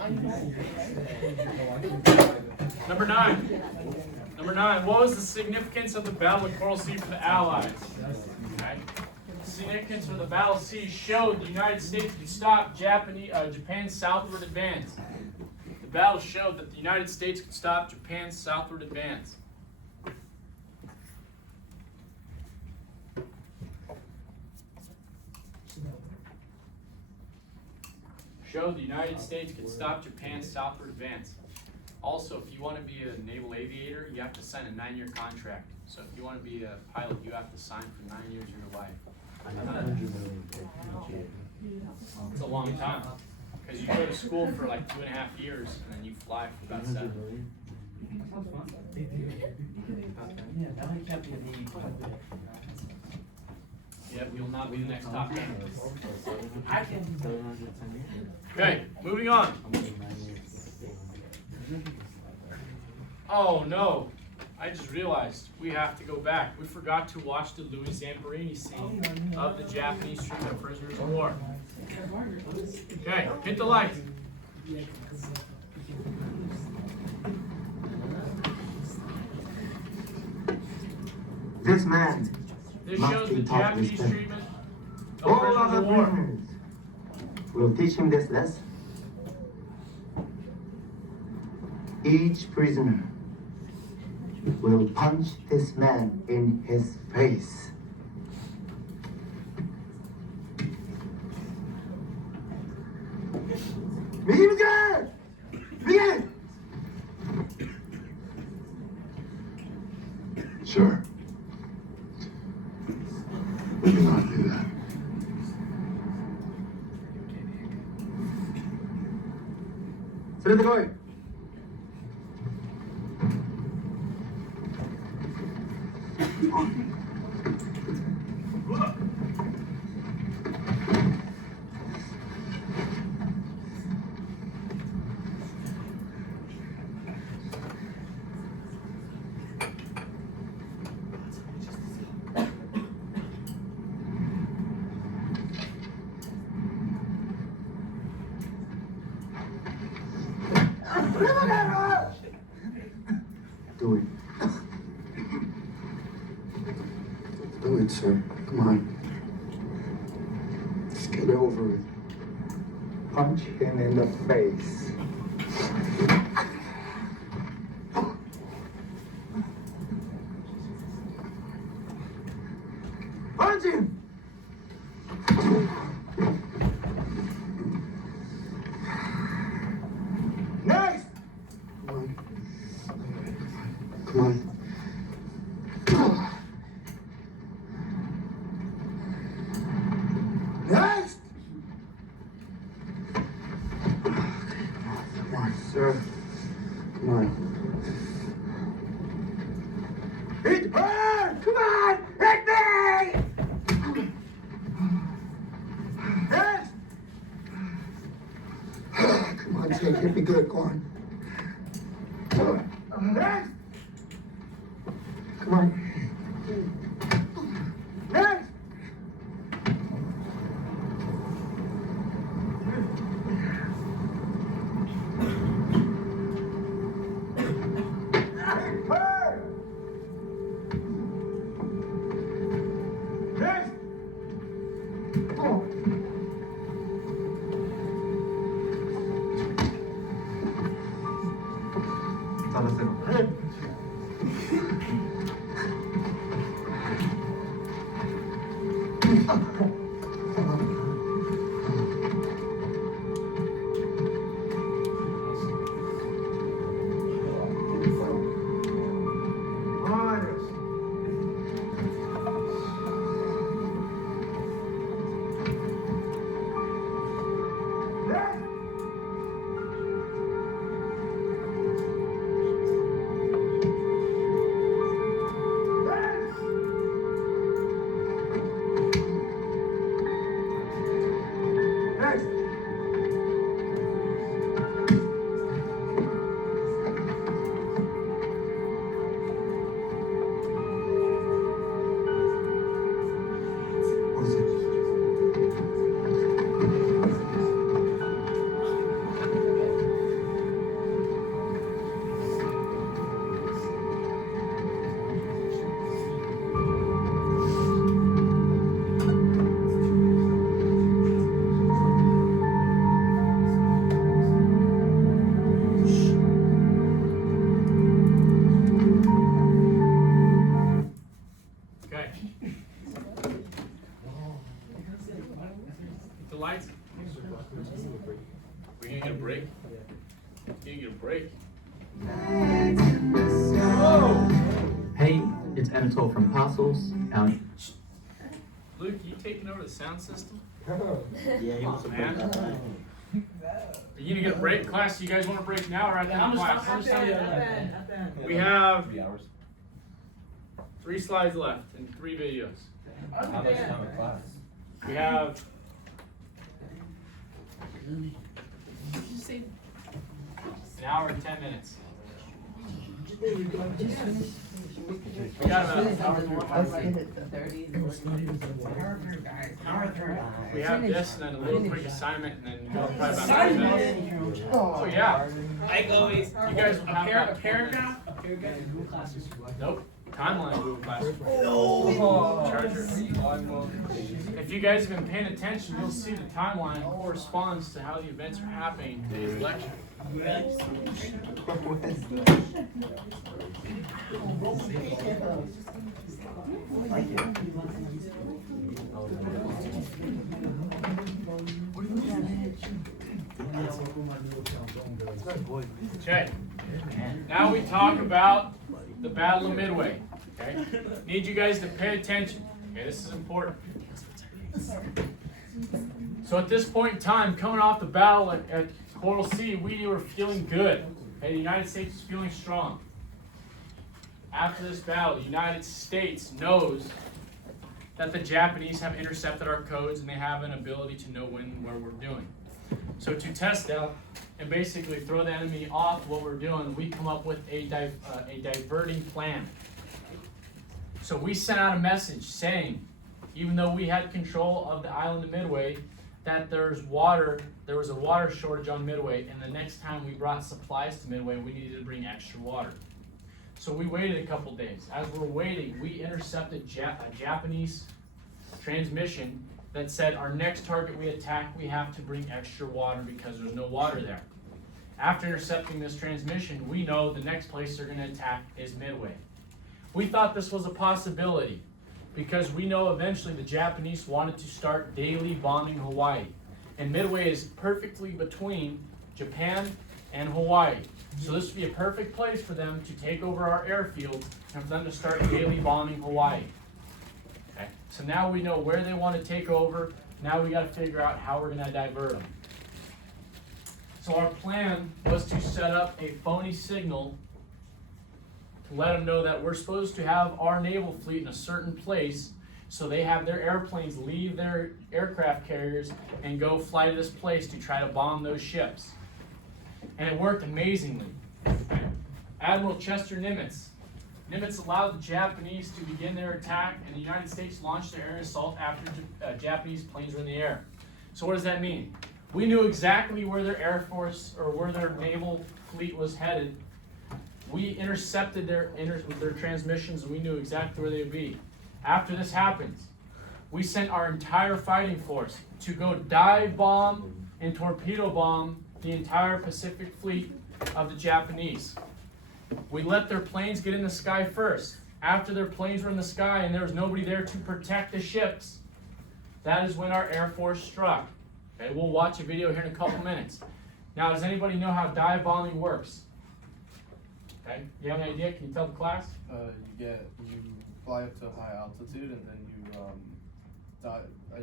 Number 9. Number 9. What was the significance of the Battle of Coral Sea for the Allies? Okay. The significance for the Battle of Sea showed the United States could stop Japan's southward advance. The battle showed that the United States could stop Japan's southward advance. Showed the United States could stop Japan's southward advance. Also, if you want to be a naval aviator, you have to sign a 9-year contract. So if you want to be a pilot, you have to sign for 9 years of your life. It's a long time. Because you go to school for like 2.5 years, and then you fly for about 7. Yep, you'll not be the next top 10. Okay, moving on. Oh no, I just realized we have to go back. We forgot to watch the Louis Zamperini scene of the Japanese treatment of prisoners of war. Okay, hit the light. This man This must shows be the taught Japanese respect. treatment of All prisoners other of war. prisoners will teach him this lesson. Each prisoner will punch this man in his face. Miguel! Miguel! Sure. We cannot do that.連れてこい。Do it. Do it, sir. Come on. Just get over it. Punch him in the face. Punch him! Next! Come on. Come on. Next! Come on, sir. Come on. Hit her! Come on! Hit me! Next! Come on, Jake. Hit me good. Go on. Next! Come on. Next! Hit her! Next! Oh. Honors. Next! Next! The lights. We're gonna get a break. We're gonna get a break. Whoa! Hey, it's Anatole from Parcels. Luke, you taking over the sound system? Yeah, he was a Man. Are you gonna get a break, class? You guys want a break now or at the end of class? We have 3 hours. 3 slides left and 3 videos. How much time in class? We have an hour and 10 minutes. We got about an hour and 30. We have this and then a little quick assignment and then go probably about 9 minutes. Oh yeah. Like always. You guys will have A paragraph? Nope. Timeline Google Classroom. Charger. If you guys have been paying attention, you'll see the timeline corresponds to how the events are happening in today's lecture. Okay. Now we talk about the Battle of Midway. Okay. Need you guys to pay attention. Okay, this is important. So at this point in time, coming off the battle at Coral Sea, we were feeling good. Okay, the United States is feeling strong. After this battle, the United States knows that the Japanese have intercepted our codes and they have an ability to know when and where we're doing. So to test out and basically throw the enemy off what we're doing, we come up with a diverting plan. So we sent out a message saying, even though we had control of the island of Midway, that there was a water shortage on Midway, and the next time we brought supplies to Midway, we needed to bring extra water. So we waited a couple days. As we're waiting, we intercepted a Japanese transmission that said our next target we attack, we have to bring extra water because there's no water there. After intercepting this transmission, we know the next place they're going to attack is Midway. We thought this was a possibility because we know eventually the Japanese wanted to start daily bombing Hawaii. And Midway is perfectly between Japan and Hawaii. So this would be a perfect place for them to take over our airfield and for them to start daily bombing Hawaii. Okay. So now we know where they want to take over. Now we got to figure out how we're going to divert them. So our plan was to set up a phony signal to let them know that we're supposed to have our naval fleet in a certain place, so they have their airplanes leave their aircraft carriers and go fly to this place to try to bomb those ships. And it worked amazingly. Admiral Chester Nimitz allowed the Japanese to begin their attack, and the United States launched their air assault after Japanese planes were in the air. So what does that mean? We knew exactly where their air force or where their naval fleet was headed. We intercepted their transmissions, and we knew exactly where they would be. After this happens, we sent our entire fighting force to go dive bomb and torpedo bomb the entire Pacific fleet of the Japanese. We let their planes get in the sky first. After their planes were in the sky and there was nobody there to protect the ships, that is when our Air Force struck. Okay, we'll watch a video here in a couple minutes. Now, does anybody know how dive bombing works? Okay, you have an idea? Can you tell the class? You fly up to a high altitude and then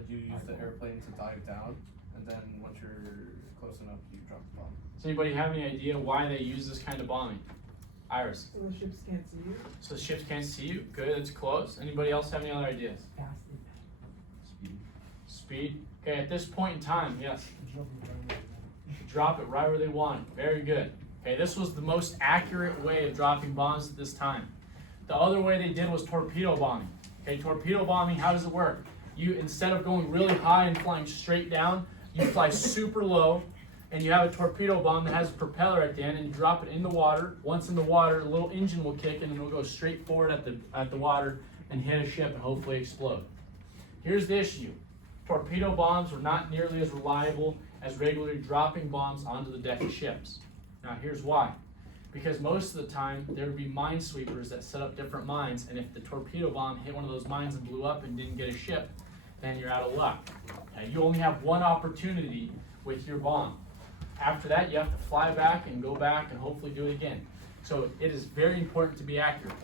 you use the airplane to dive down, and then once you're close enough, you drop the bomb. Does anybody have any idea why they use this kind of bombing? Iris? So the ships can't see you? So the ships can't see you? Good, that's close. Anybody else have any other ideas? Speed. Okay, at this point in time, yes. Drop it right where they want it. Very good. Okay, this was the most accurate way of dropping bombs at this time. The other way they did was torpedo bombing. Okay, torpedo bombing, how does it work? You, instead of going really high and flying straight down, you fly super low, and you have a torpedo bomb that has a propeller at the end, and you drop it in the water. Once in the water, a little engine will kick in, and it'll go straight forward at the water and hit a ship and hopefully explode. Here's the issue. Torpedo bombs were not nearly as reliable as regularly dropping bombs onto the deck of ships. Now here's why. because most of the time there would be minesweepers that set up different mines, and if the torpedo bomb hit one of those mines and blew up and didn't get a ship, then you're out of luck. Okay? You only have one opportunity with your bomb. After that, you have to fly back and go back and hopefully do it again. So it is very important to be accurate.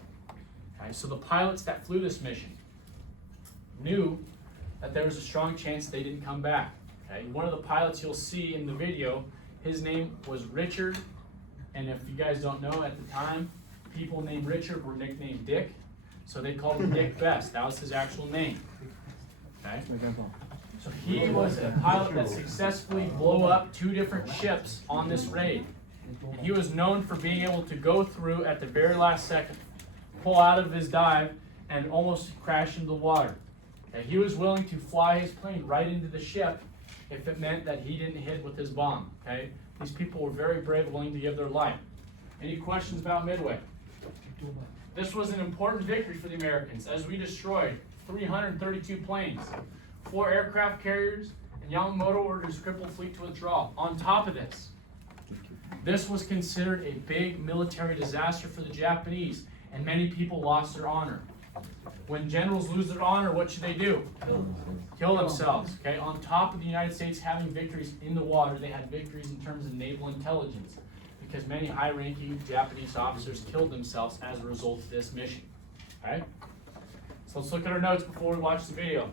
Okay? So the pilots that flew this mission knew that there was a strong chance they didn't come back. Okay? One of the pilots you'll see in the video, his name was Richard, and if you guys don't know, at the time, people named Richard were nicknamed Dick, so they called him Dick Best. That was his actual name. Okay? So he was a pilot that successfully blew up 2 different ships on this raid. And he was known for being able to go through at the very last second, pull out of his dive, and almost crash into the water. Okay? He was willing to fly his plane right into the ship if it meant that he didn't hit with his bomb. Okay? These people were very brave, willing to give their life. Any questions about Midway? This was an important victory for the Americans as we destroyed 332 planes, 4 aircraft carriers, and Yamamoto ordered his crippled fleet to withdraw. On top of this, this was considered a big military disaster for the Japanese, and many people lost their honor. When generals lose their honor, what should they do? Kill themselves. Okay. On top of the United States having victories in the water, they had victories in terms of naval intelligence, because many high-ranking Japanese officers killed themselves as a result of this mission. Okay. So let's look at our notes before we watch the video.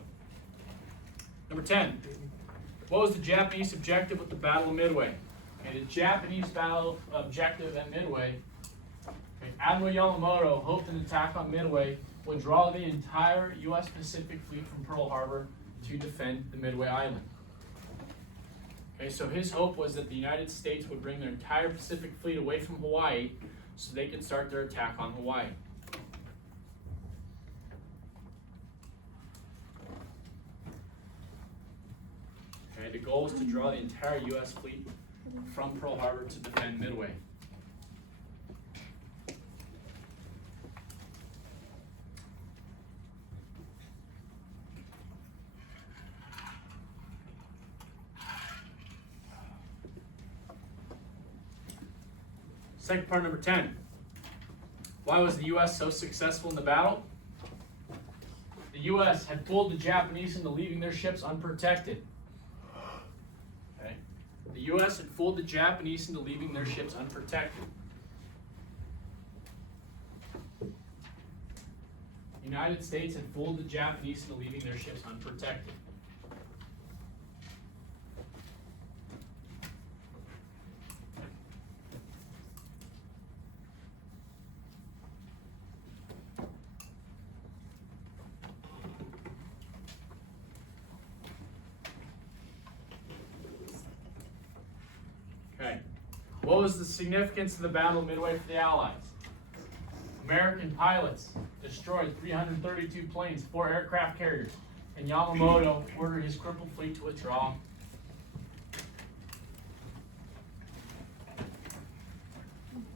Number 10. What was the Japanese objective with the Battle of Midway? Okay, the Japanese battle objective at Midway, okay, Admiral Yamamoto hoped an attack on Midway would draw the entire U.S. Pacific Fleet from Pearl Harbor to defend the Midway Island. Okay, so his hope was that the United States would bring their entire Pacific Fleet away from Hawaii so they could start their attack on Hawaii. Okay, the goal was to draw the entire U.S. fleet from Pearl Harbor to defend Midway. Second part, number 10. Why was the U.S. so successful in the battle? The U.S. had fooled the Japanese into leaving their ships unprotected. Okay? The U.S. had fooled the Japanese into leaving their ships unprotected. The United States had fooled the Japanese into leaving their ships unprotected. Okay. What was the significance of the Battle of Midway for the Allies? American pilots destroyed 332 planes, 4 aircraft carriers, and Yamamoto ordered his crippled fleet to withdraw.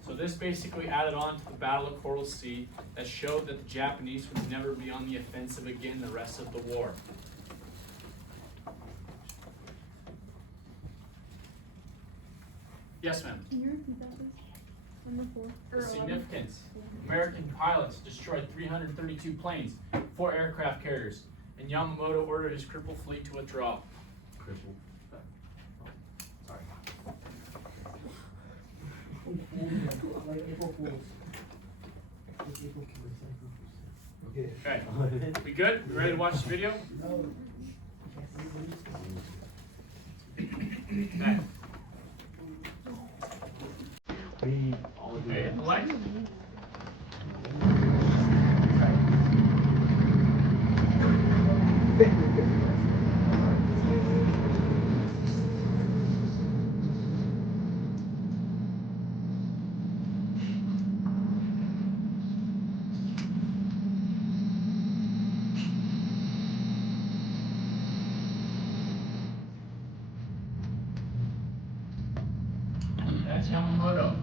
So this basically added on to the Battle of Coral Sea that showed that the Japanese would never be on the offensive again the rest of the war. Yes, ma'am. Can you repeat that, please? Number 4. The significance. American pilots destroyed 332 planes, 4 aircraft carriers, and Yamamoto ordered his crippled fleet to withdraw. Crippled. Sorry. Like April Fools. Okay. Okay. We good? We ready to watch the video? No. Okay. Okay, light. That's Yamamoto.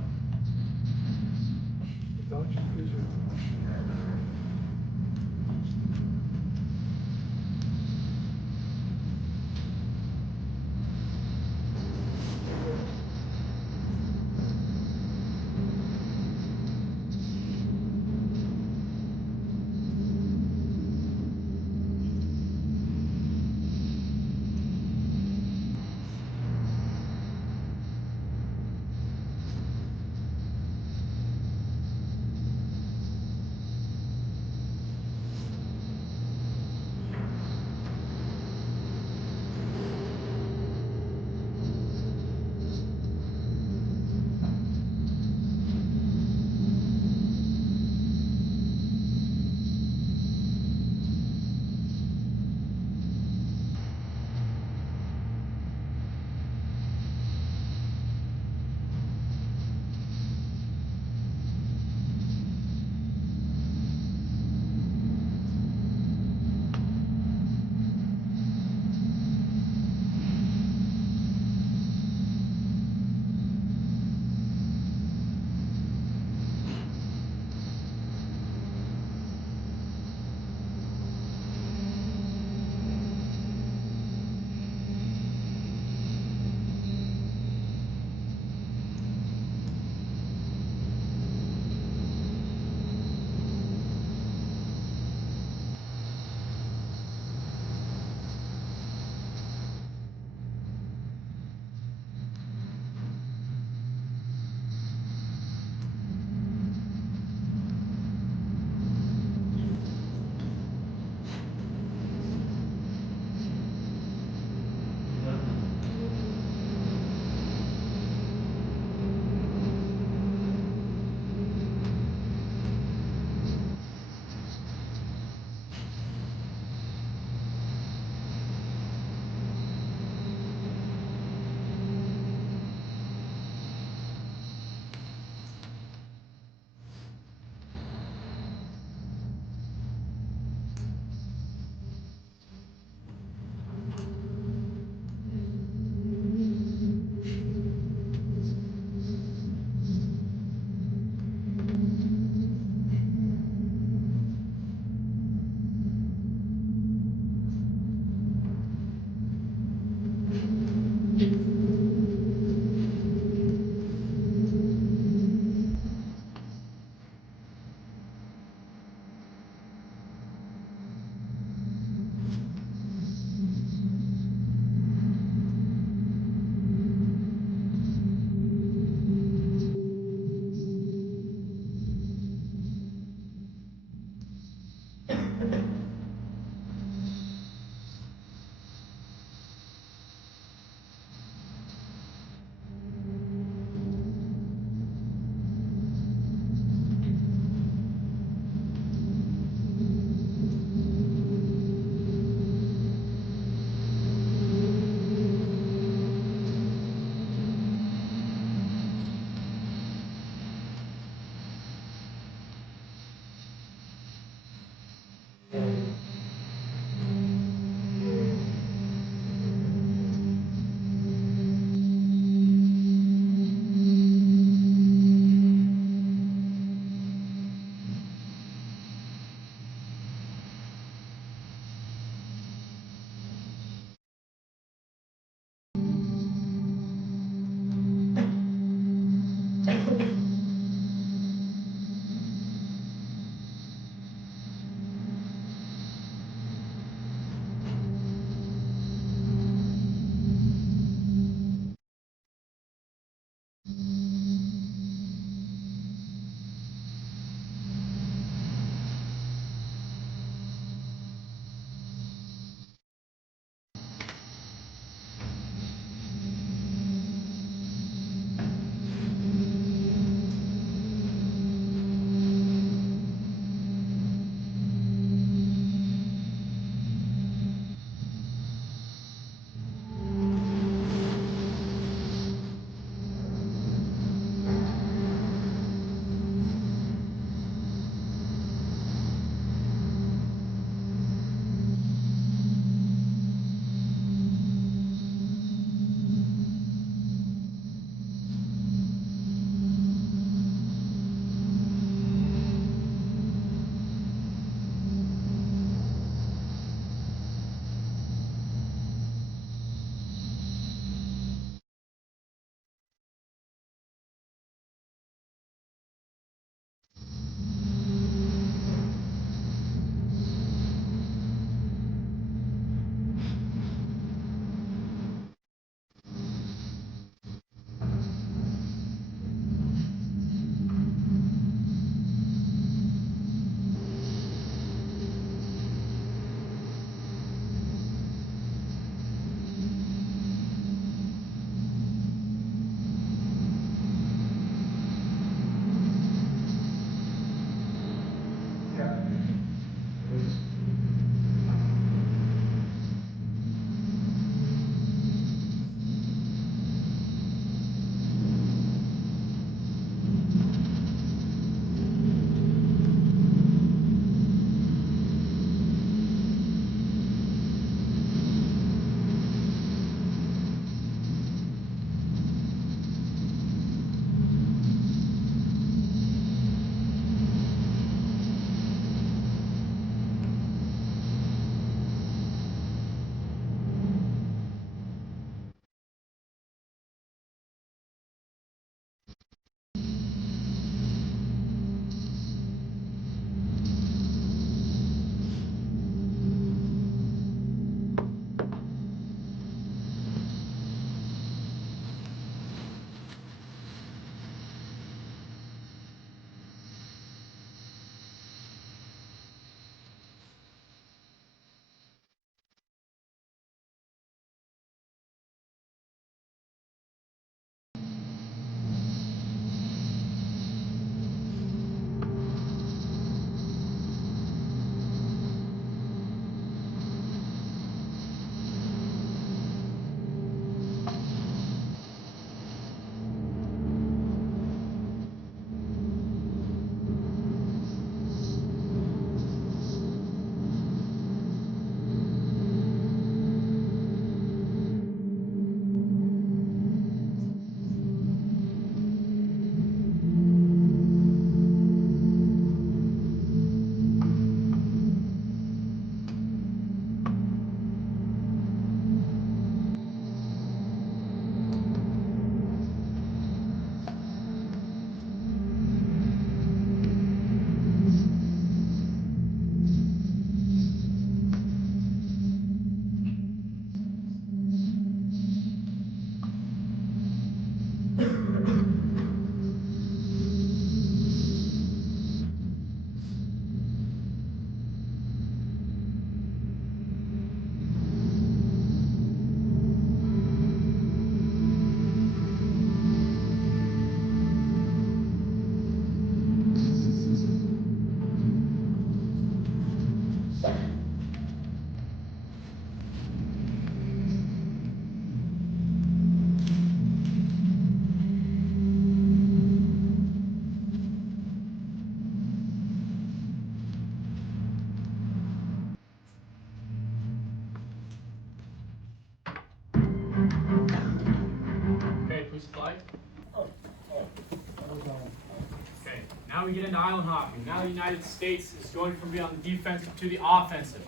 we get into island hopping. Now the United States is going from being on the defensive to the offensive.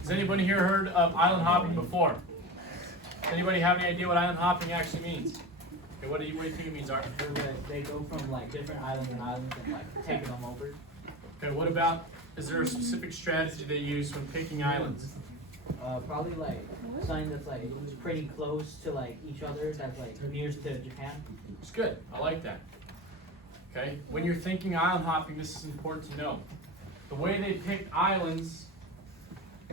Has anybody here heard of island hopping before? Does anybody have any idea what island hopping actually means? Okay, what do you think it means, Art? They go from like different islands and like taking them over. Okay, what about, is there a specific strategy they use when picking islands? Probably like something that's like pretty close to like each other, that's like nearest to Japan. It's good, I like that. Okay, when you're thinking island hopping, this is important to know. The way they picked islands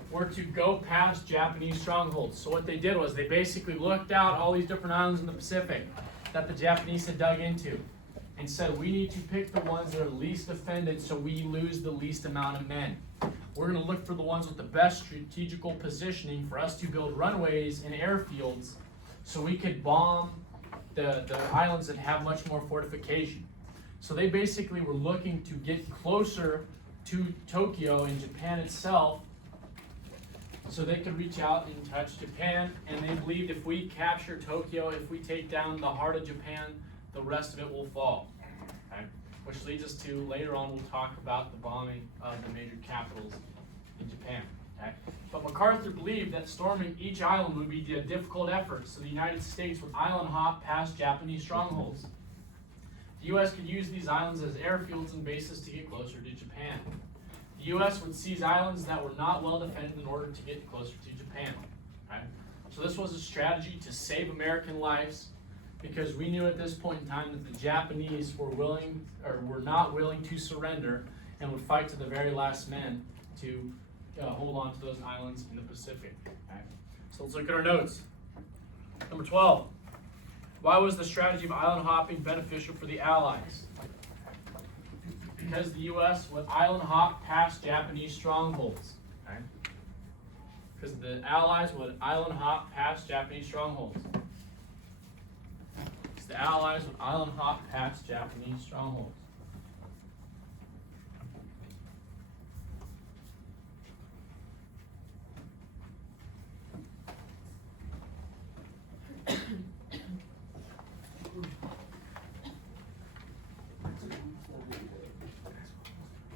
were to go past Japanese strongholds. So what they did was they basically looked out all these different islands in the Pacific that the Japanese had dug into and said, we need to pick the ones that are least defended so we lose the least amount of men. We're going to look for the ones with the best strategical positioning for us to build runways and airfields so we could bomb the islands that have much more fortification. So they basically were looking to get closer to Tokyo and Japan itself so they could reach out and touch Japan, and they believed if we capture Tokyo, if we take down the heart of Japan, the rest of it will fall. Okay? Which leads us to, later on, we'll talk about the bombing of the major capitals in Japan. Okay? But MacArthur believed that storming each island would be a difficult effort, so the United States would island hop past Japanese strongholds. The U.S. could use these islands as airfields and bases to get closer to Japan. The U.S. would seize islands that were not well defended in order to get closer to Japan. Okay? So this was a strategy to save American lives, because we knew at this point in time that the Japanese were not willing to surrender and would fight to the very last man to hold on to those islands in the Pacific. Okay? So let's look at our notes. Number 12. Why was the strategy of island hopping beneficial for the Allies? Because the U.S. would island hop past Japanese strongholds. Okay? Because the Allies would island hop past Japanese strongholds. Because the Allies would island hop past Japanese strongholds.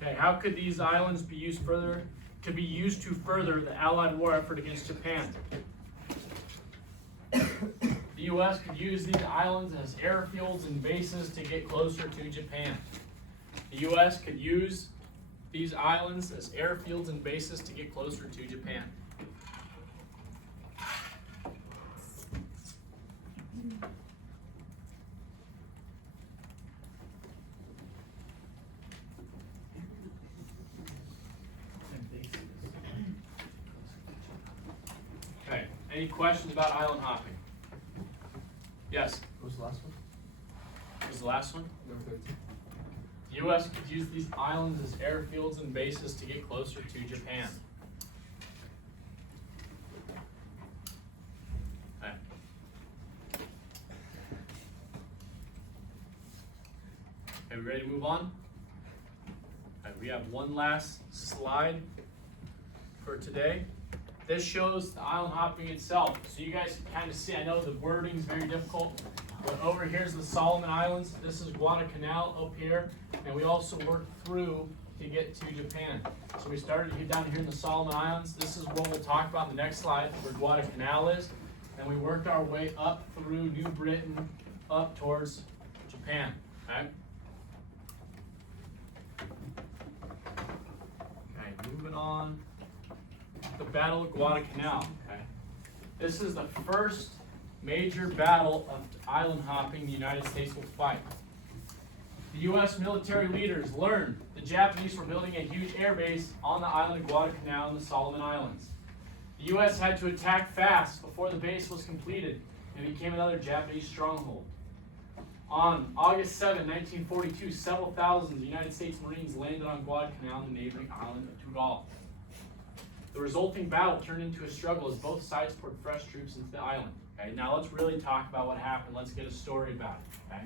Okay, how could these islands be used further? Could be used to further the Allied war effort against Japan. The U.S. could use these islands as airfields and bases to get closer to Japan. The U.S. could use these islands as airfields and bases to get closer to Japan. Okay, any questions about island hopping? Yes? What was the last one? What was the last one? Number 13. The U.S. could use these islands as airfields and bases to get closer to Japan. Okay. Okay, we ready to move on? Okay, we have one last slide for today. This shows the island hopping itself. So you guys can kind of see, I know the wording is very difficult, but over here's the Solomon Islands. This is Guadalcanal up here, and we also worked through to get to Japan. So we started down here in the Solomon Islands. This is what we'll talk about in the next slide, where Guadalcanal is. And we worked our way up through New Britain, up towards Japan. Okay? Okay, moving on. The Battle of Guadalcanal. Okay? This is the first major battle of island hopping the United States will fight. The U.S. military leaders learned the Japanese were building a huge airbase on the island of Guadalcanal in the Solomon Islands. The U.S. had to attack fast before the base was completed and became another Japanese stronghold. On August 7, 1942, several thousand United States Marines landed on Guadalcanal and the neighboring island of Tugal. The resulting battle turned into a struggle as both sides poured fresh troops into the island. Okay, now let's really talk about what happened. Let's get a story about it. Okay,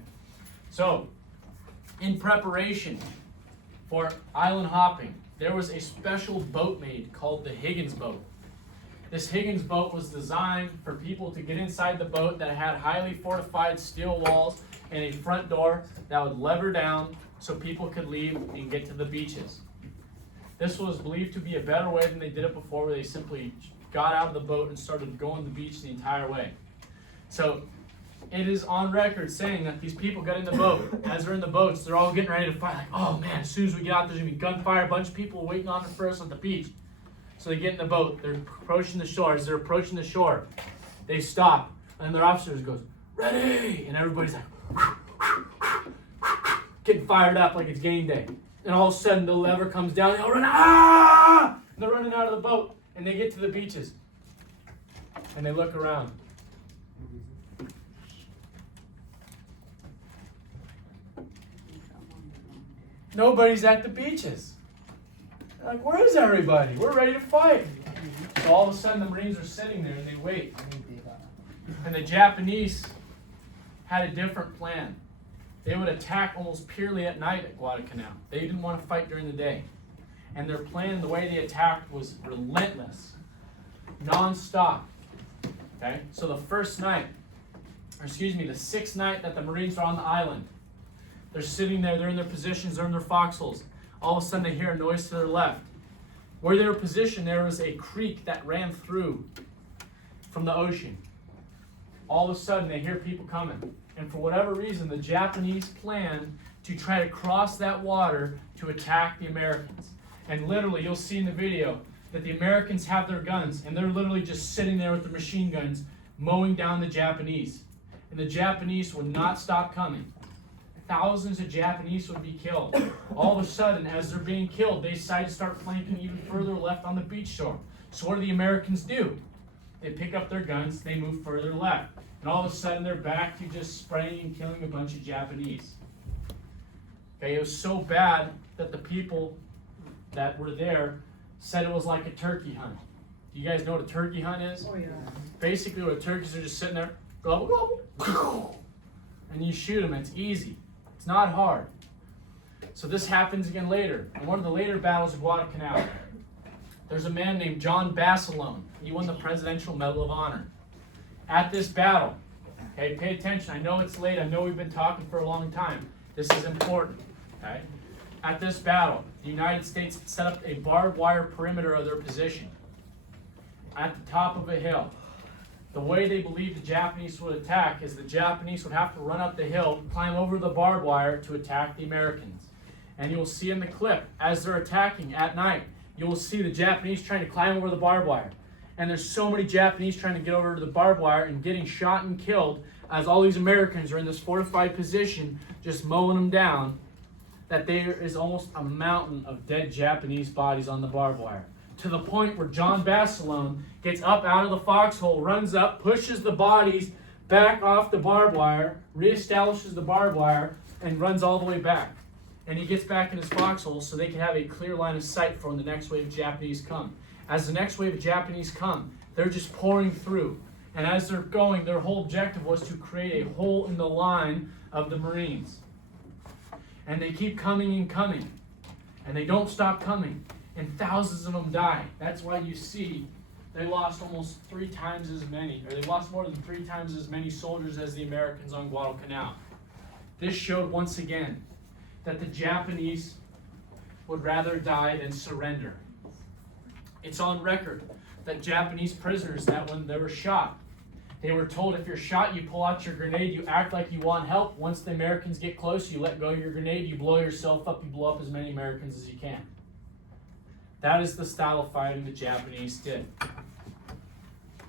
so in preparation for island hopping, there was a special boat made called the Higgins boat. This Higgins boat was designed for people to get inside the boat that had highly fortified steel walls and a front door that would lever down so people could leave and get to the beaches. This was believed to be a better way than they did it before, where they simply got out of the boat and started going to the beach the entire way. So it is on record saying that these people got in the boat. As they're in the boats, they're all getting ready to fight. Like, oh man, as soon as we get out, there's gonna be gunfire, a bunch of people waiting on us for us on the beach. So they get in the boat, they're approaching the shore. As they're approaching the shore, they stop, and their officer goes, ready! And everybody's like, getting fired up like it's game day. And all of a sudden, the lever comes down, they all run, ah! And they're running out of the boat, and they get to the beaches. And they look around. Nobody's at the beaches. They're like, where is everybody? We're ready to fight. So all of a sudden the Marines are sitting there and they wait. And the Japanese had a different plan. They would attack almost purely at night at Guadalcanal. They didn't want to fight during the day. And their plan, the way they attacked, was relentless, non-stop. Okay? So the sixth night that the Marines are on the island, they're sitting there, they're in their positions, they're in their foxholes. All of a sudden they hear a noise to their left. Where they were positioned, there was a creek that ran through from the ocean. All of a sudden they hear people coming. And for whatever reason, the Japanese plan to try to cross that water to attack the Americans. And literally, you'll see in the video that the Americans have their guns, and they're literally just sitting there with their machine guns, mowing down the Japanese. And the Japanese would not stop coming. Thousands of Japanese would be killed. All of a sudden, as they're being killed, they decide to start flanking even further left on the beach shore. So what do the Americans do? They pick up their guns, they move further left. And all of a sudden, they're back to just spraying and killing a bunch of Japanese. Okay, it was so bad that the people that were there said it was like a turkey hunt. Do you guys know what a turkey hunt is? Oh, yeah. Basically, where turkeys are just sitting there, gobble, gobble, and you shoot them. It's easy. It's not hard. So this happens again later. In one of the later battles of Guadalcanal, there's a man named John Basilone. He won the Presidential Medal of Honor. At this battle, okay, pay attention. I know it's late. I know we've been talking for a long time. This is important, okay? At this battle, the United States set up a barbed wire perimeter of their position at the top of a hill. The way they believed the Japanese would attack is the Japanese would have to run up the hill, climb over the barbed wire to attack the Americans. And you'll see in the clip, as they're attacking at night, you will see the Japanese trying to climb over the barbed wire. And there's so many Japanese trying to get over to the barbed wire and getting shot and killed as all these Americans are in this fortified position just mowing them down, that there is almost a mountain of dead Japanese bodies on the barbed wire. To the point where John Basilone gets up out of the foxhole, runs up, pushes the bodies back off the barbed wire, reestablishes the barbed wire, and runs all the way back. And he gets back in his foxhole so they can have a clear line of sight for when the next wave of Japanese come. As the next wave of Japanese come, they're just pouring through. And as they're going, their whole objective was to create a hole in the line of the Marines. And they keep coming and coming. And they don't stop coming. And thousands of them die. That's why you see they lost almost 3 times as many, or they lost more than 3 times as many soldiers as the Americans on Guadalcanal. This showed once again that the Japanese would rather die than surrender. It's on record that Japanese prisoners, that when they were shot, they were told if you're shot, you pull out your grenade, you act like you want help. Once the Americans get close, you let go of your grenade, you blow yourself up, you blow up as many Americans as you can. That is the style of fighting the Japanese did.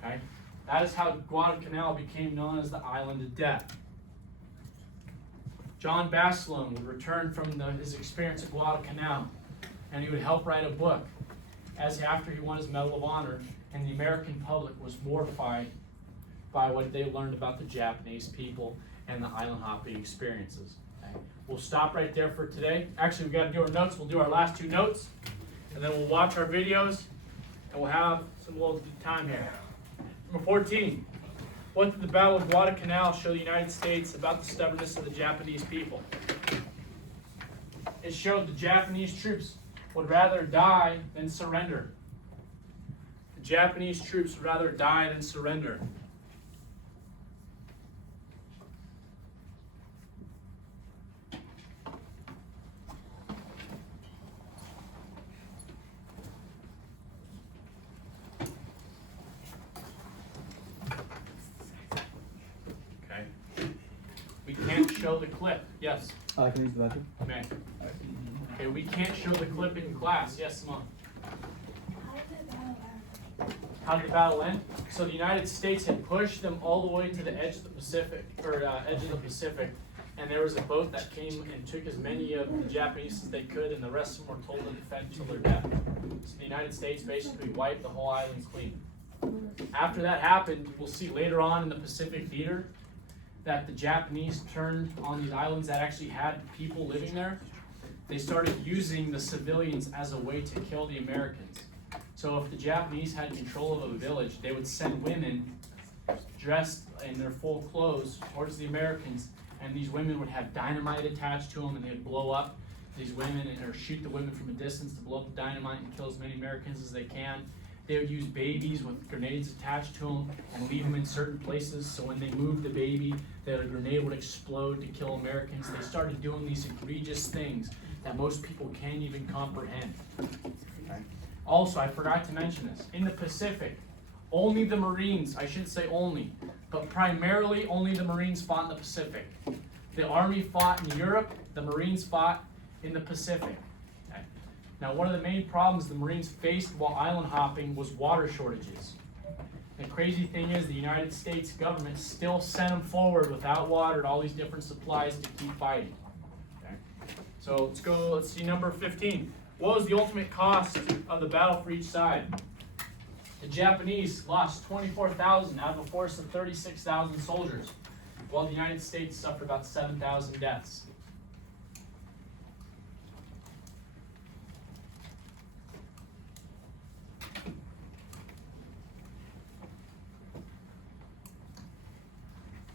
Okay? That is how Guadalcanal became known as the Island of Death. John Basilone would return from his experience at Guadalcanal, and he would help write a book after he won his Medal of Honor, and the American public was mortified by what they learned about the Japanese people and the island hopping experiences. Okay? We'll stop right there for today. Actually, we've got to do our notes. We'll do our last 2 notes, and then we'll watch our videos, and we'll have some little time here. Number 14. What did the Battle of Guadalcanal show the United States about the stubbornness of the Japanese people? It showed the Japanese troops would rather die than surrender. The Japanese troops would rather die than surrender. show the clip. Yes, Can I use the bathroom? man. Okay, we can't show the clip in class. Yes, Simone. How did the battle end? So the United States had pushed them all the way to the edge of the Pacific, edge of the Pacific, and there was a boat that came and took as many of the Japanese as they could, and the rest of them were told to defend till their death. So the United States basically wiped the whole island clean. After that happened, we'll see later on in the Pacific theater that the Japanese turned on these islands that actually had people living there. They started using the civilians as a way to kill the Americans. So if the Japanese had control of a village, they would send women dressed in their full clothes towards the Americans, and these women would have dynamite attached to them, and they'd blow up these women or shoot the women from a distance to blow up the dynamite and kill as many Americans as they can. They would use babies with grenades attached to them and leave them in certain places, so when they moved the baby, that a grenade would explode to kill Americans. They started doing these egregious things that most people can't even comprehend. Okay. Also, I forgot to mention this. In the Pacific, only the Marines, I shouldn't say only, but primarily only the Marines fought in the Pacific. The Army fought in Europe, the Marines fought in the Pacific. Okay. Now, one of the main problems the Marines faced while island hopping was water shortages. The crazy thing is the United States government still sent them forward without water and all these different supplies to keep fighting. Okay. So let's see number 15. What was the ultimate cost of the battle for each side? The Japanese lost 24,000 out of a force of 36,000 soldiers, while the United States suffered about 7,000 deaths.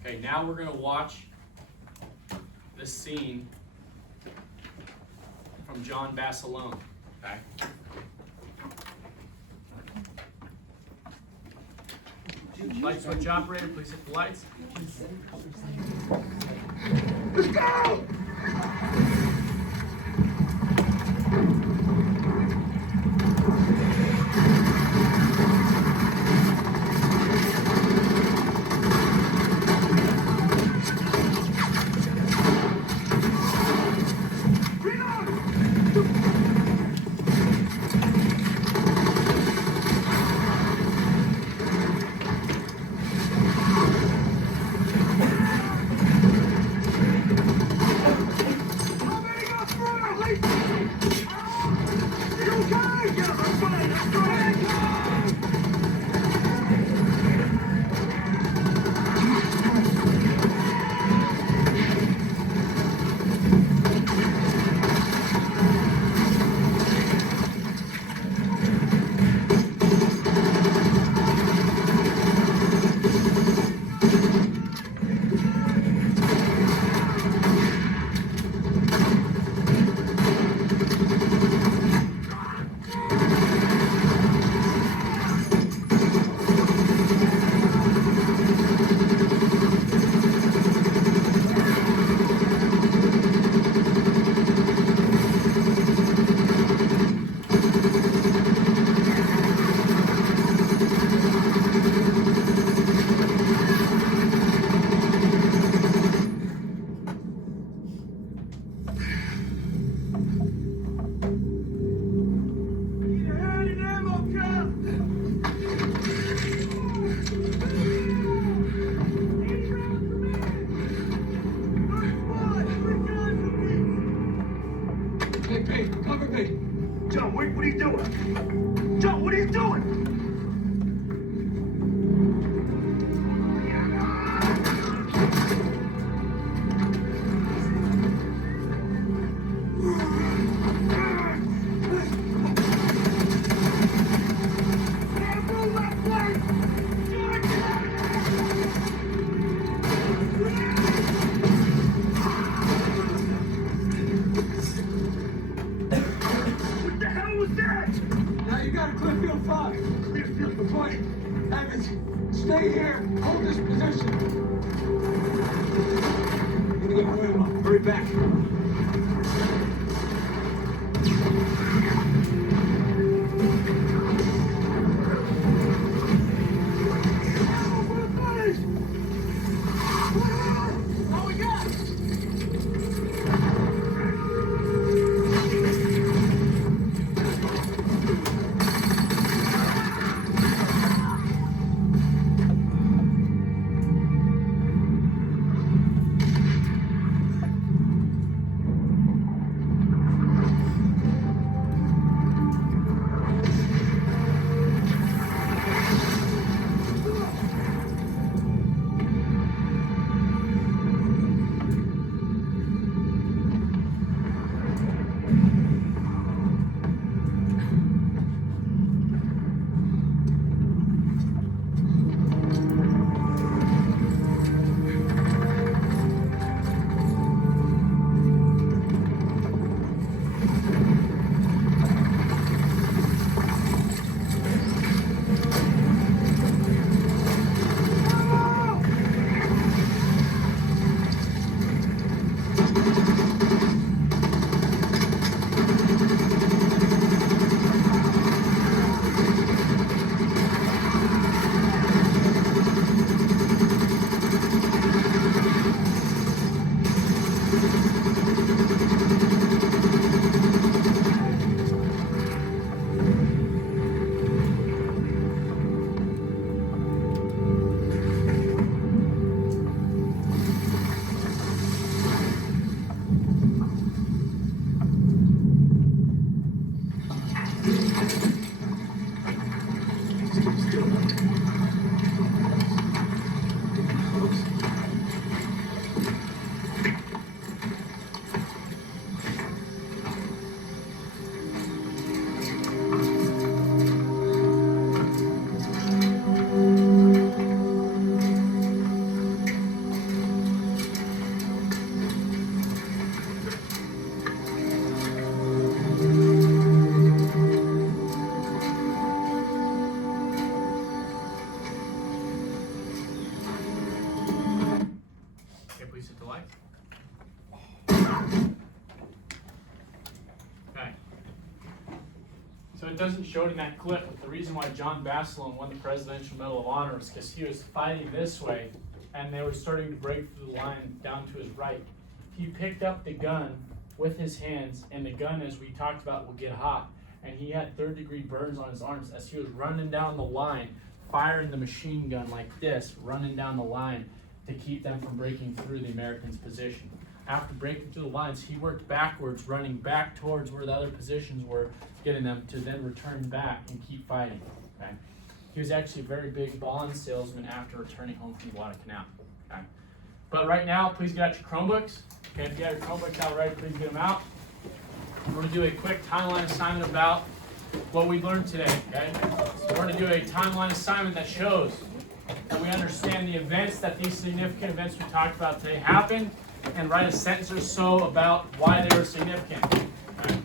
Okay, now we're going to watch this scene from John Bassalone. Okay. Light switch operator, please hit the lights. Let's go! Cover me! Joe, what are you doing? Joe, what are you doing? What the hell was that? Now you got a Clearfield 5. Clearfield 20. Evans, stay here. Hold this position. You're gonna get more ammo. Hurry back. All we got! Please hit the lights. Okay. So it doesn't show it in that clip, but the reason why John Basilone won the Presidential Medal of Honor is because he was fighting this way, and they were starting to break through the line down to his right. He picked up the gun with his hands, and the gun, as we talked about, would get hot. And he had third-degree burns on his arms as he was running down the line, firing the machine gun like this, running down the line to keep them from breaking through the Americans' position. After breaking through the lines, he worked backwards, running back towards where the other positions were, getting them to then return back and keep fighting. Okay? He was actually a very big bond salesman after returning home from Guadalcanal. Okay? But right now, please get out your Chromebooks. Okay, if you have your Chromebooks out already, please get them out. We're going to do a quick timeline assignment about what we learned today. Okay? So we're going to do a timeline assignment that shows that we understand the events that these significant events we talked about today happened, and write a sentence or so about why they were significant. Okay?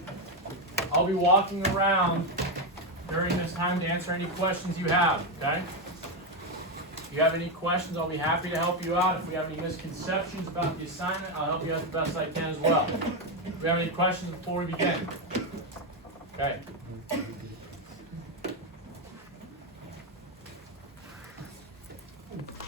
I'll be walking around during this time to answer any questions you have. Okay? If you have any questions, I'll be happy to help you out. If we have any misconceptions about the assignment, I'll help you out the best I can as well. Do we have any questions before we begin? Okay.